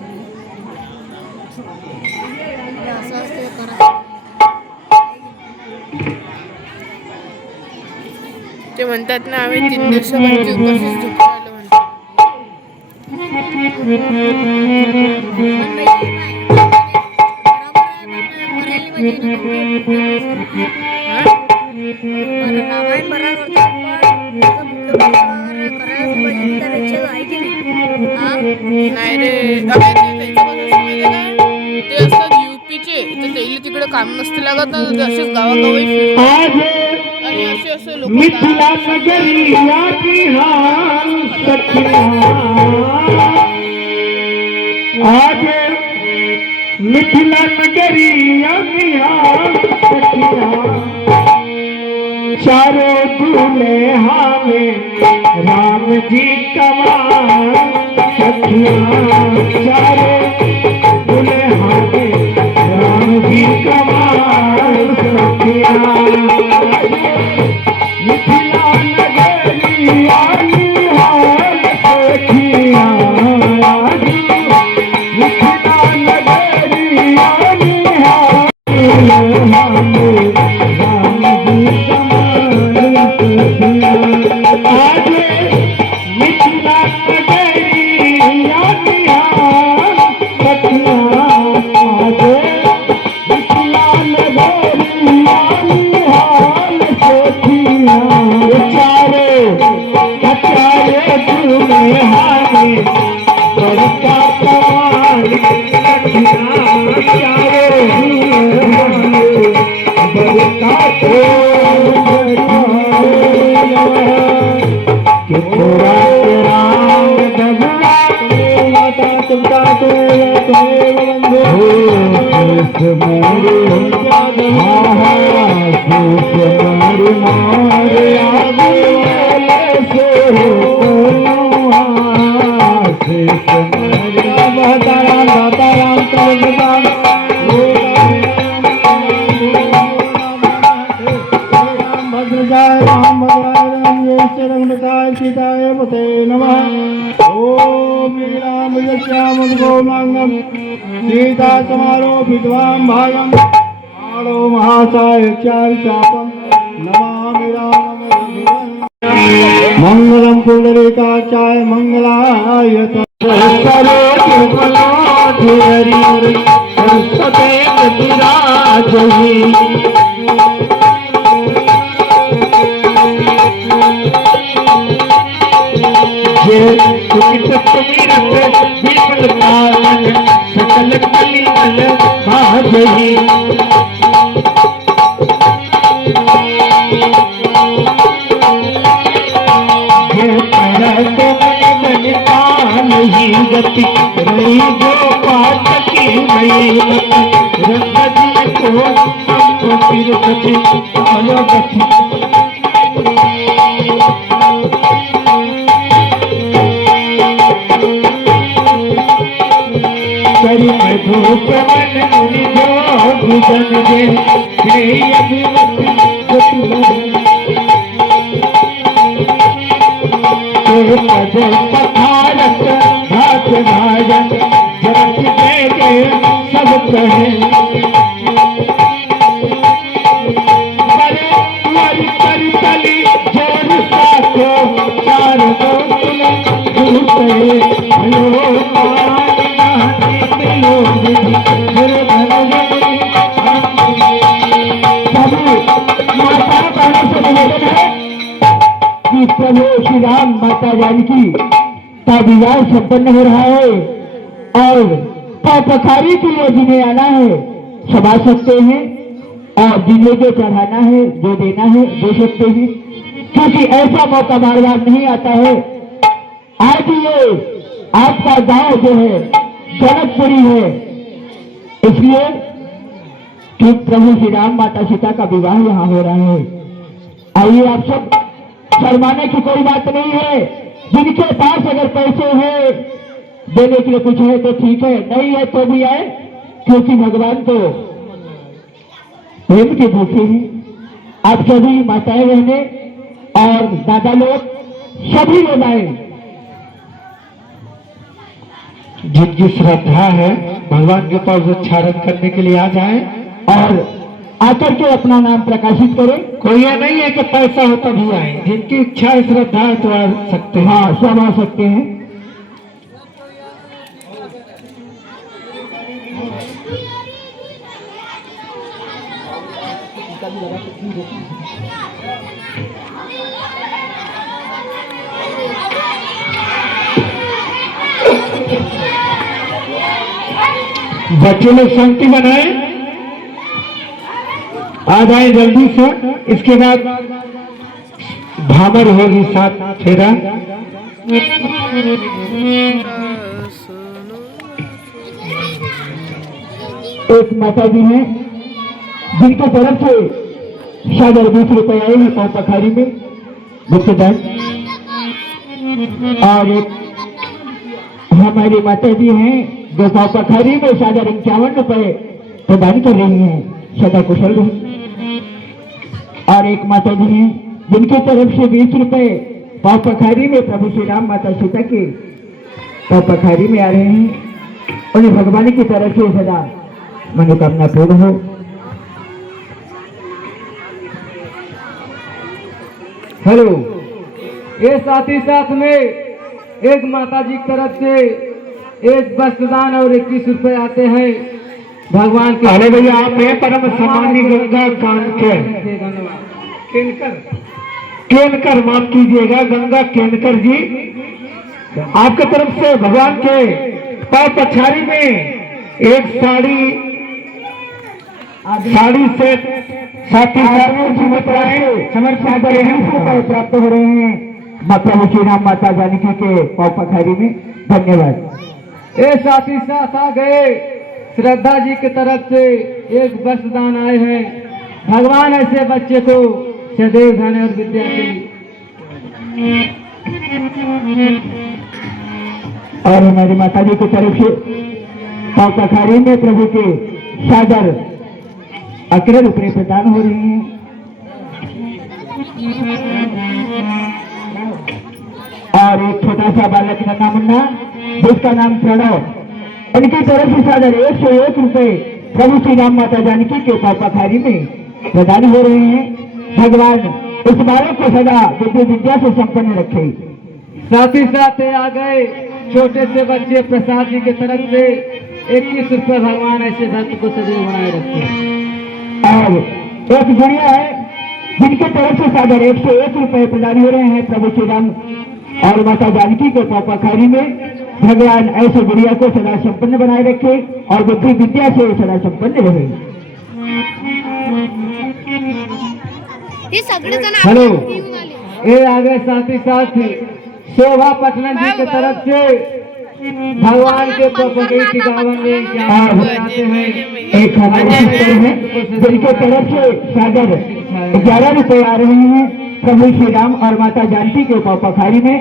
ते म्हणतात ना आम्ही 3 दिवसापासून उपाशीच झोपायला म्हणतो. नाही रे, ते असतात UP-चे, तर त्याला तिकडे काम नसते लागत ना, ते असेच गावागावी आणि असे लोक मिथिला नगरिया की हाल सखिया, आज मिथिला नगरिया की हाल सखिया, चारों दूल्हा में राम जी कमाल सखिया, चारों दूल्हा में राम जी कमाल सखिया। मिथिला नगरिया की हाल सखिया, मिथिला नगरिया की हाल राम जी कमाल सखिया, आज मिथिला नगरिया की हाल सखिया, आज मिथिला नगरिया की हाल सखिया, चारों दूल्हा में बड़का कमाल सखिया, चारों दूल्हा में बड़का कि थोड़ा राम दबा माता तुमका तो बंधु मारे मारे आगे से भद्रजाय राम भद्राय रंगताय सीताय पते नमः। ओम राम श्याम गौमांगम सीता समारोह विद्वाम भागम आलो महासाय चापम नमामि राम मंगलम पुंडरीकाक्षाय मंगलाय सकल कलिमल भाजही नहीं गति रही जो पाठ की नहीं रंग को सबको फिर गति आयो गति करी धूप मन मुनि जो भुजन दे अभिमत पद पथारत भात भाजन रहे बड़ी करी चली जोर साथो चार बोतल झूठे लो प्रभु श्री राम माता जानकी का विवाह संपन्न हो रहा है और पखारी के लिए जिन्हें आना है सब आ सकते हैं और जिन्हें जो चढ़ाना है जो देना है दे सकते हैं, क्योंकि ऐसा मौका बार बार नहीं आता है। आज ये आपका गांव जो है जनकपुरी है, इसलिए कि प्रभु श्री राम माता सीता का विवाह यहाँ हो रहा है। आइए आप सब, शर्माने की कोई बात नहीं है। जिनके पास अगर पैसे हैं देने के लिए कुछ है तो ठीक है, नहीं है तो भी आए, क्योंकि भगवान तो प्रेम के भूखे हैं। आप सभी माताएं बहने और दादा लोग सभी लोग आए, जिनकी श्रद्धा है भगवान के पास उच्चारण करने के लिए आ जाए और आकर के अपना नाम प्रकाशित करें। कोई यह नहीं है कि पैसा हो तभी आए, जिनकी इच्छा है श्रद्धा है तो आ सकते हैं। हाँ, सब आ सकते हैं। बच्चे लोग शांति बनाए, आ जाए जल्दी से। इसके बाद भामर होगी 7 फेरा। एक माता जी हैं जिनकी तरफ से 20 रुपए आए हैं पाव पखारी में भुगतान, और एक हमारी माता जी हैं जो पाव पखारी में 51 रुपए प्रदान कर रही हैं, सदा कुशल रही। और एक माता जी हैं जिनकी तरफ से 20 रुपए पाव पखारी में प्रभु श्री राम माता सीता के पाव पखारी में आ रहे हैं। उन्हें भगवान की तरफ से सदा मनोकामना पूर्ण हो। हेलो, ये साथ ही साथ में एक माता जी की तरफ से एक वस्त्रदान और 21 रुपए आते हैं भगवान के। अरे भैया आप हैं परम सम्मानी गंगा केनकर, केनकर माफ कीजिएगा, गंगा केनकर जी, आपके तरफ से भगवान के पाव पछाड़ी में एक साड़ी से साथी समर्पित प्राप्त हो रहे हैं प्रभु श्री राम माता जानकी के पाव पखारी में। धन्यवाद। ये साथ ही साथ आ गए श्रद्धा जी की तरफ से एक वस्त्रदान आए हैं। भगवान ऐसे बच्चे को सदैव धन और विद्या की। और हमारी माता जी की तरफ से पाव पखारी में प्रभु के सादर 11 रुपये प्रदान हो रही हैं। और एक छोटा सा बालक नन्हा मुन्ना जिसका नाम प्रणव, उनकी तरफ से सादर 101 रुपये प्रभु श्री राम माता जानकी के पाव पखारी में प्रदान हो रहे हैं। भगवान इस बालक को सदा विद्या से संपन्न रखे। साथ ही साथ आ गए छोटे से बच्चे प्रसाद जी की तरफ से 21 रुपये। भगवान ऐसे भक्त को सदैव बनाए रखे। और एक गुड़िया है जिनकी तरफ से सादर 101 रुपये प्रदान हो रहे हैं प्रभु श्री राम और माता जानकी के पाव पखारी में। भगवान ऐसे गुड़िया को सदा संपन्न बनाए रखे और बुद्धि विद्या से सदा संपन्न रहे। हे सगळे जण हेलो, आपल्याला घेऊन आले। ये आ गए साथ ही साथ शोभा पटना जी की तरफ से भगवान के पपगीत गावन में क्या आते हैं। एक हमारे सिस्टर हैं जिनके तरफ से सादर 11 रुपये आ रहे हैं प्रभु श्री राम और माता जानकी के पाव पखारी में।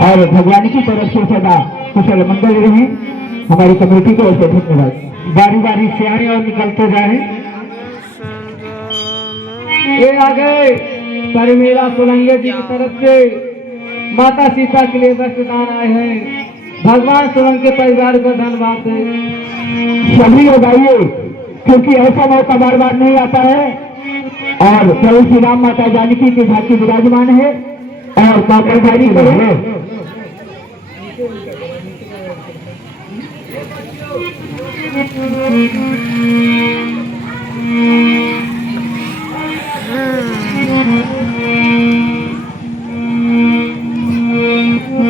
और भगवान की तरफ से सदा कुशल मंगल रहे। हमारी कमेटी को ऐसे धन्यवाद। बारी बारी से आए और निकलते जाए। ये आ गए परमेला सोलंगे जी की तरफ से माता सीता के लिए वस्त्रदान आए हैं। भगवान सोलंके परिवार को धन्यवाद दें। सभी हो जाइए, क्योंकि ऐसा मौका बार बार नहीं आता है। और प्रभु श्री राम माता जानकी की झांकी विराजमान है और पापड़धारी करें।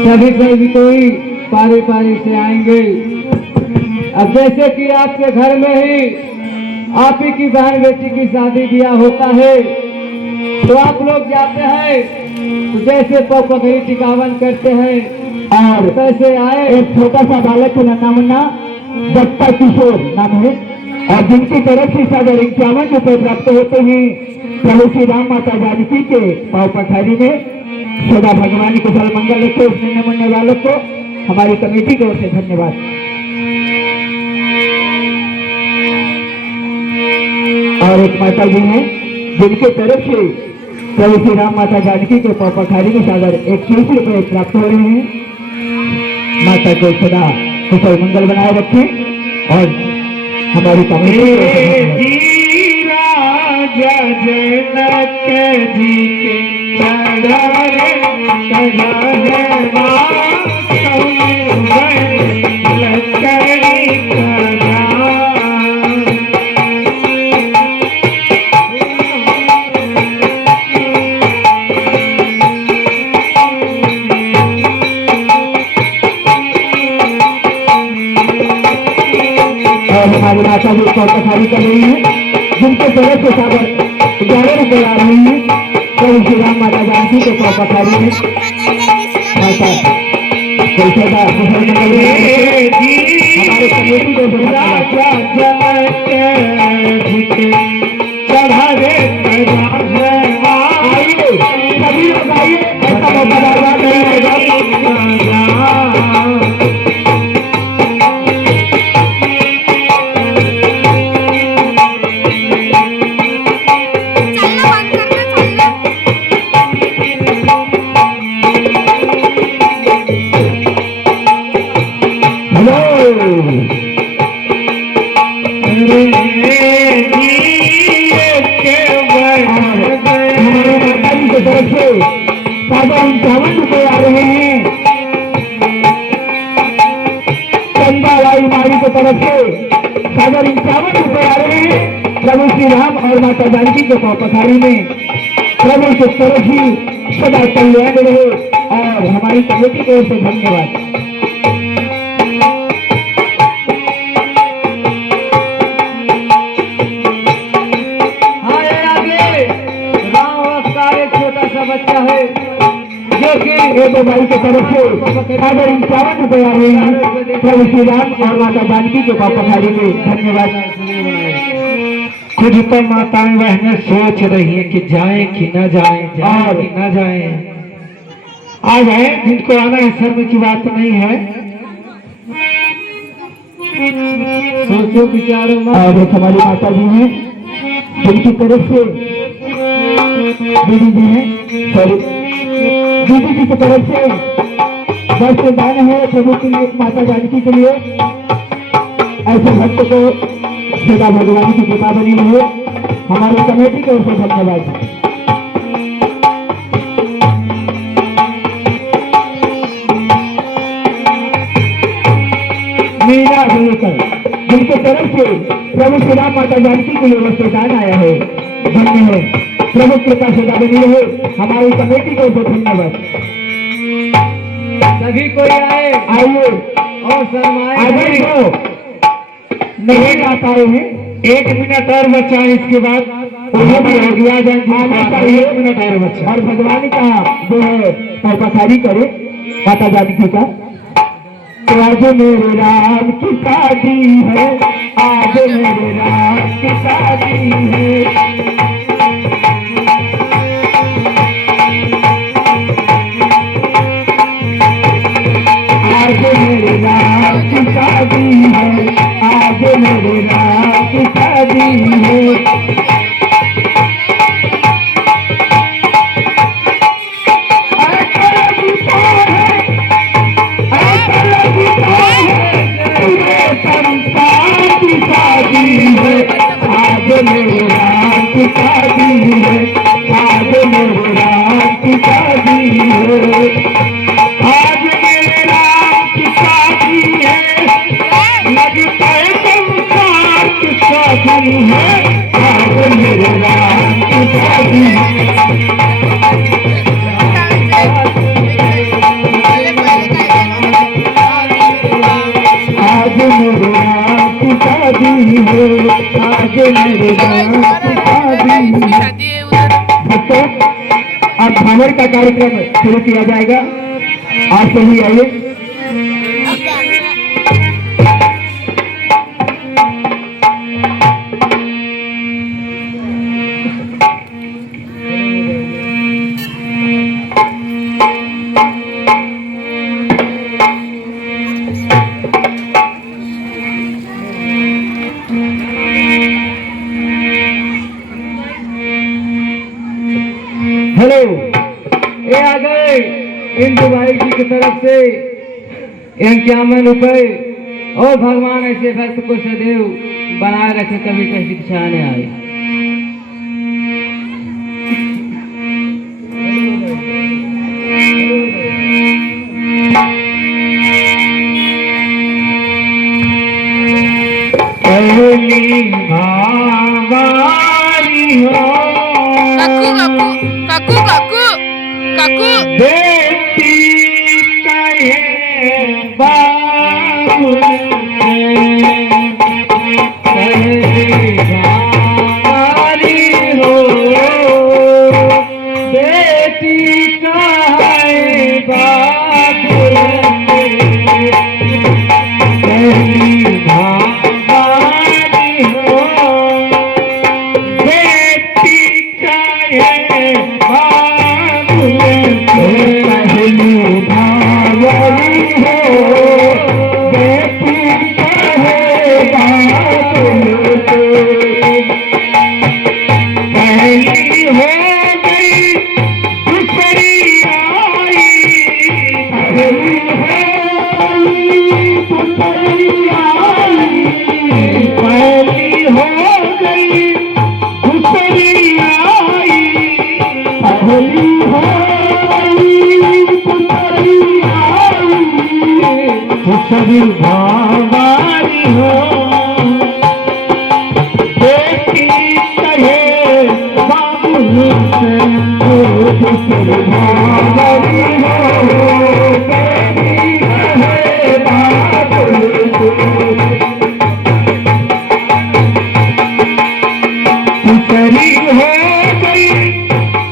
सभी कभी कोई पारी पारी से आएंगे। अब जैसे कि आपके घर में ही आप ही की बहन बेटी की शादी ब्याह होता है, तो आप लोग जाते हैं तो जैसे पकड़ी टिकावन करते हैं और पैसे आए। एक छोटा सा बालक है, नन्ना मुन्ना दत्ता किशोर नाम है, और जिनकी तरफ से 51 रुपए प्राप्त होते हैं प्रभु श्री राम माता जानकी के पाव पखारी में। सदा भगवान कुशल मंगल रखे उस नन्हे मुन्ने बालक को। हमारी कमेटी की ओर से धन्यवाद। और एक माता जी हैं जिनके तरफ से प्रभु श्री राम माता जानकी के पाव पखारी में सागर 21 रुपए प्राप्त हो रहे हैं। माता को सदा कुशल मंगल बनाए रखें और हमारी कमेटी हमारी माता जी पखारी कर रही है, जिनके तरफ से सागर 11 रुपए आ रही है प्रभु श्री राम माता जानकी के पखारी में। माता कोई सदा कुशल मंगल हमारे कमेटी को आइए सभी लोग आइए, ऐसा मौका बार बार नहीं आएगा। सागर 51 रुपए आ रहे हैं चंदा लाई मारी की तरफ से। सागर 51 रुपए आ रहे हैं प्रभु श्री राम और माता जानकी के पखारी में। प्रभु की तरफ ही सदा कल्याण रहे और हमारी कमेटी की ओर से धन्यवाद। बच्चा है जो कि एक भाई की तरफ से सागर 51 रुपए आ रहे हैं प्रभु श्री राम और माता जानकी के पखारी में। धन्यवाद। कुछ तो माताएं बहनें सोच रही है कि जाए कि न जाए, जाए कि न जाए। आ जाए, जिनको आना है शर्म की बात नहीं है। सोचो विचारो मत। और हमारी माता जी हैं जिनकी तरफ से दीदी जी हैं, सॉरी दीदी जी की तरफ से वस्त्र दान है प्रभु के लिए, माता जानकी के लिए। ऐसे भक्त को सदा भगवान की कृपा बनी रहे। हमारी कमेटी की ओर से धन्यवाद। मीरा होलकर जिनके तरफ से प्रभु श्री राम माता जानकी के लिए वस्त्र दान आया है, धन्य है। प्रभु कृपा सदा बनी रहे। हमारी कमेटी को धन्यवाद। सभी कोई आए, आइए और शर्माए आगे को नहीं आ पाए हैं। 1 मिनट और बचा है, इसके बाद उन्हें भी हो गया आना चाहिए। 1 मिनट और बचा। और भगवान का जो है पखारी करे माता जानकी का। तो आज मेरे राम की शादी है, आज मेरे राम की शादी है। आज मेरे राम की शादी है, आज मेरे राम की शादी है। संसार शादी है, आज मेरे राम की शादी आज मेरे राम की शादी है, आज मेरे राम की शादी है। तो अब भ्रमण का कार्यक्रम शुरू किया जाएगा। आप सभी आइए। हेलो, ये आ गए इंदु भाई जी की तरफ से 51 रुपए। और भगवान ऐसे भक्त को सदैव बनाए रखे, कभी कभी शिक्षा न आए। पहली भावारी हो काकू काकू काकू बेटी कहे बाबू पहली भावारी हो, बेटी कहे बाबू पहली भावारी हो, बेटी कहे सभी भावारी हो, बेटी कहे बाबू से सभी भावारी हो, बेटी कहे बाबू दूसरी हो गई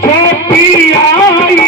छोटी आई,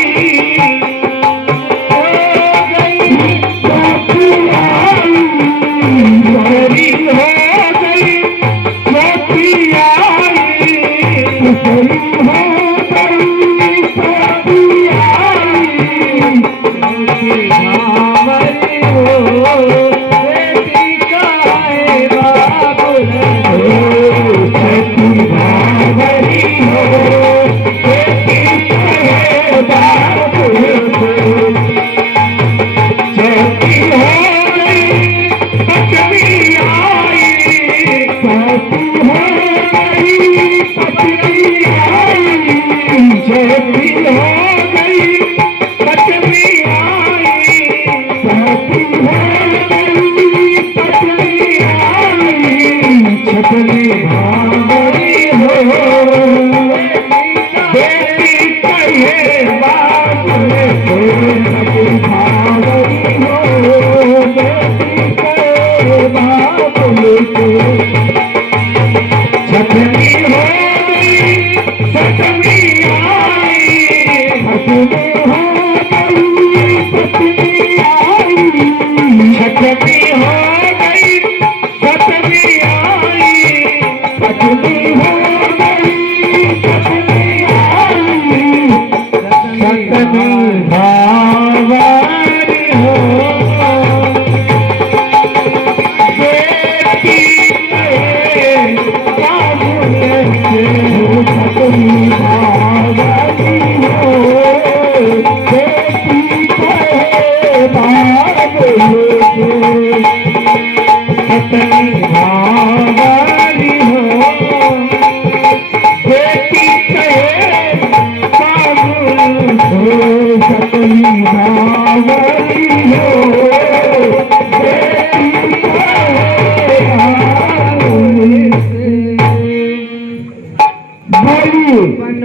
भावारी हो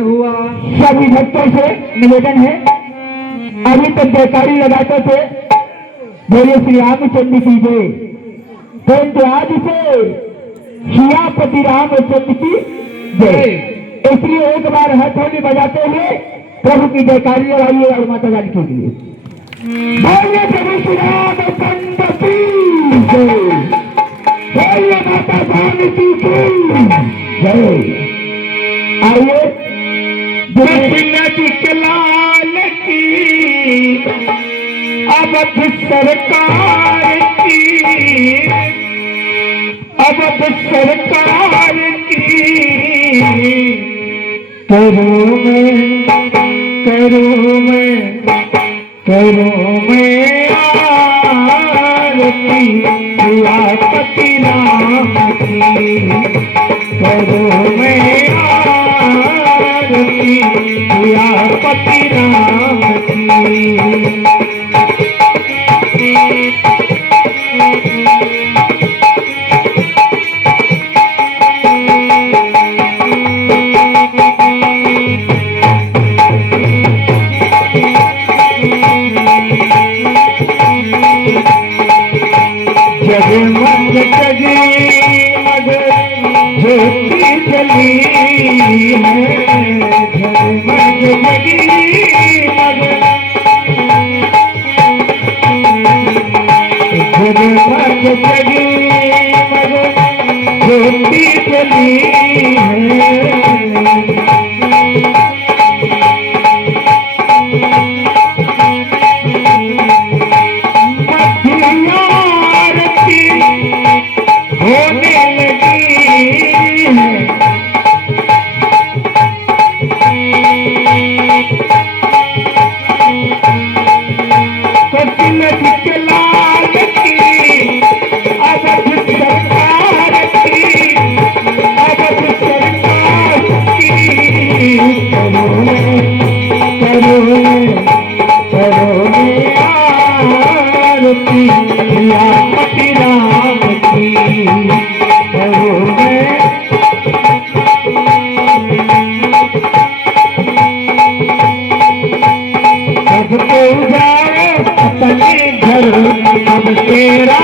हुआ। सभी भक्तों से निवेदन है, अभी तक जयकारी लगाते थे बोले श्री रामचंद्र की जय, परंतु आज से सियापति रामचंद्र की जय। इसलिए एक बार हथौड़ी बजाते हुए प्रभु की जयकारी लगाइए और माता रानी के लिए बोलिए प्रभु श्री रामचंद्र की जय, बोलिए माता रानी की जय। आइए लाल की अवध सरकार की, अवध सरकार की करो मैं, करो मैं, करो मैं आरती सियापति राम की, करो मैं आरती सियापति राम की। जगमग जगमग ज्योति जली है, जगमग जगमग, जगमग जगमग ज्योति जली है। होने लगी है, तिलक लाल की अवध सरकार की, अवध सरकार की करो आरती सियापति राम की, करो सबको जाओ अपने घर, सब तेरा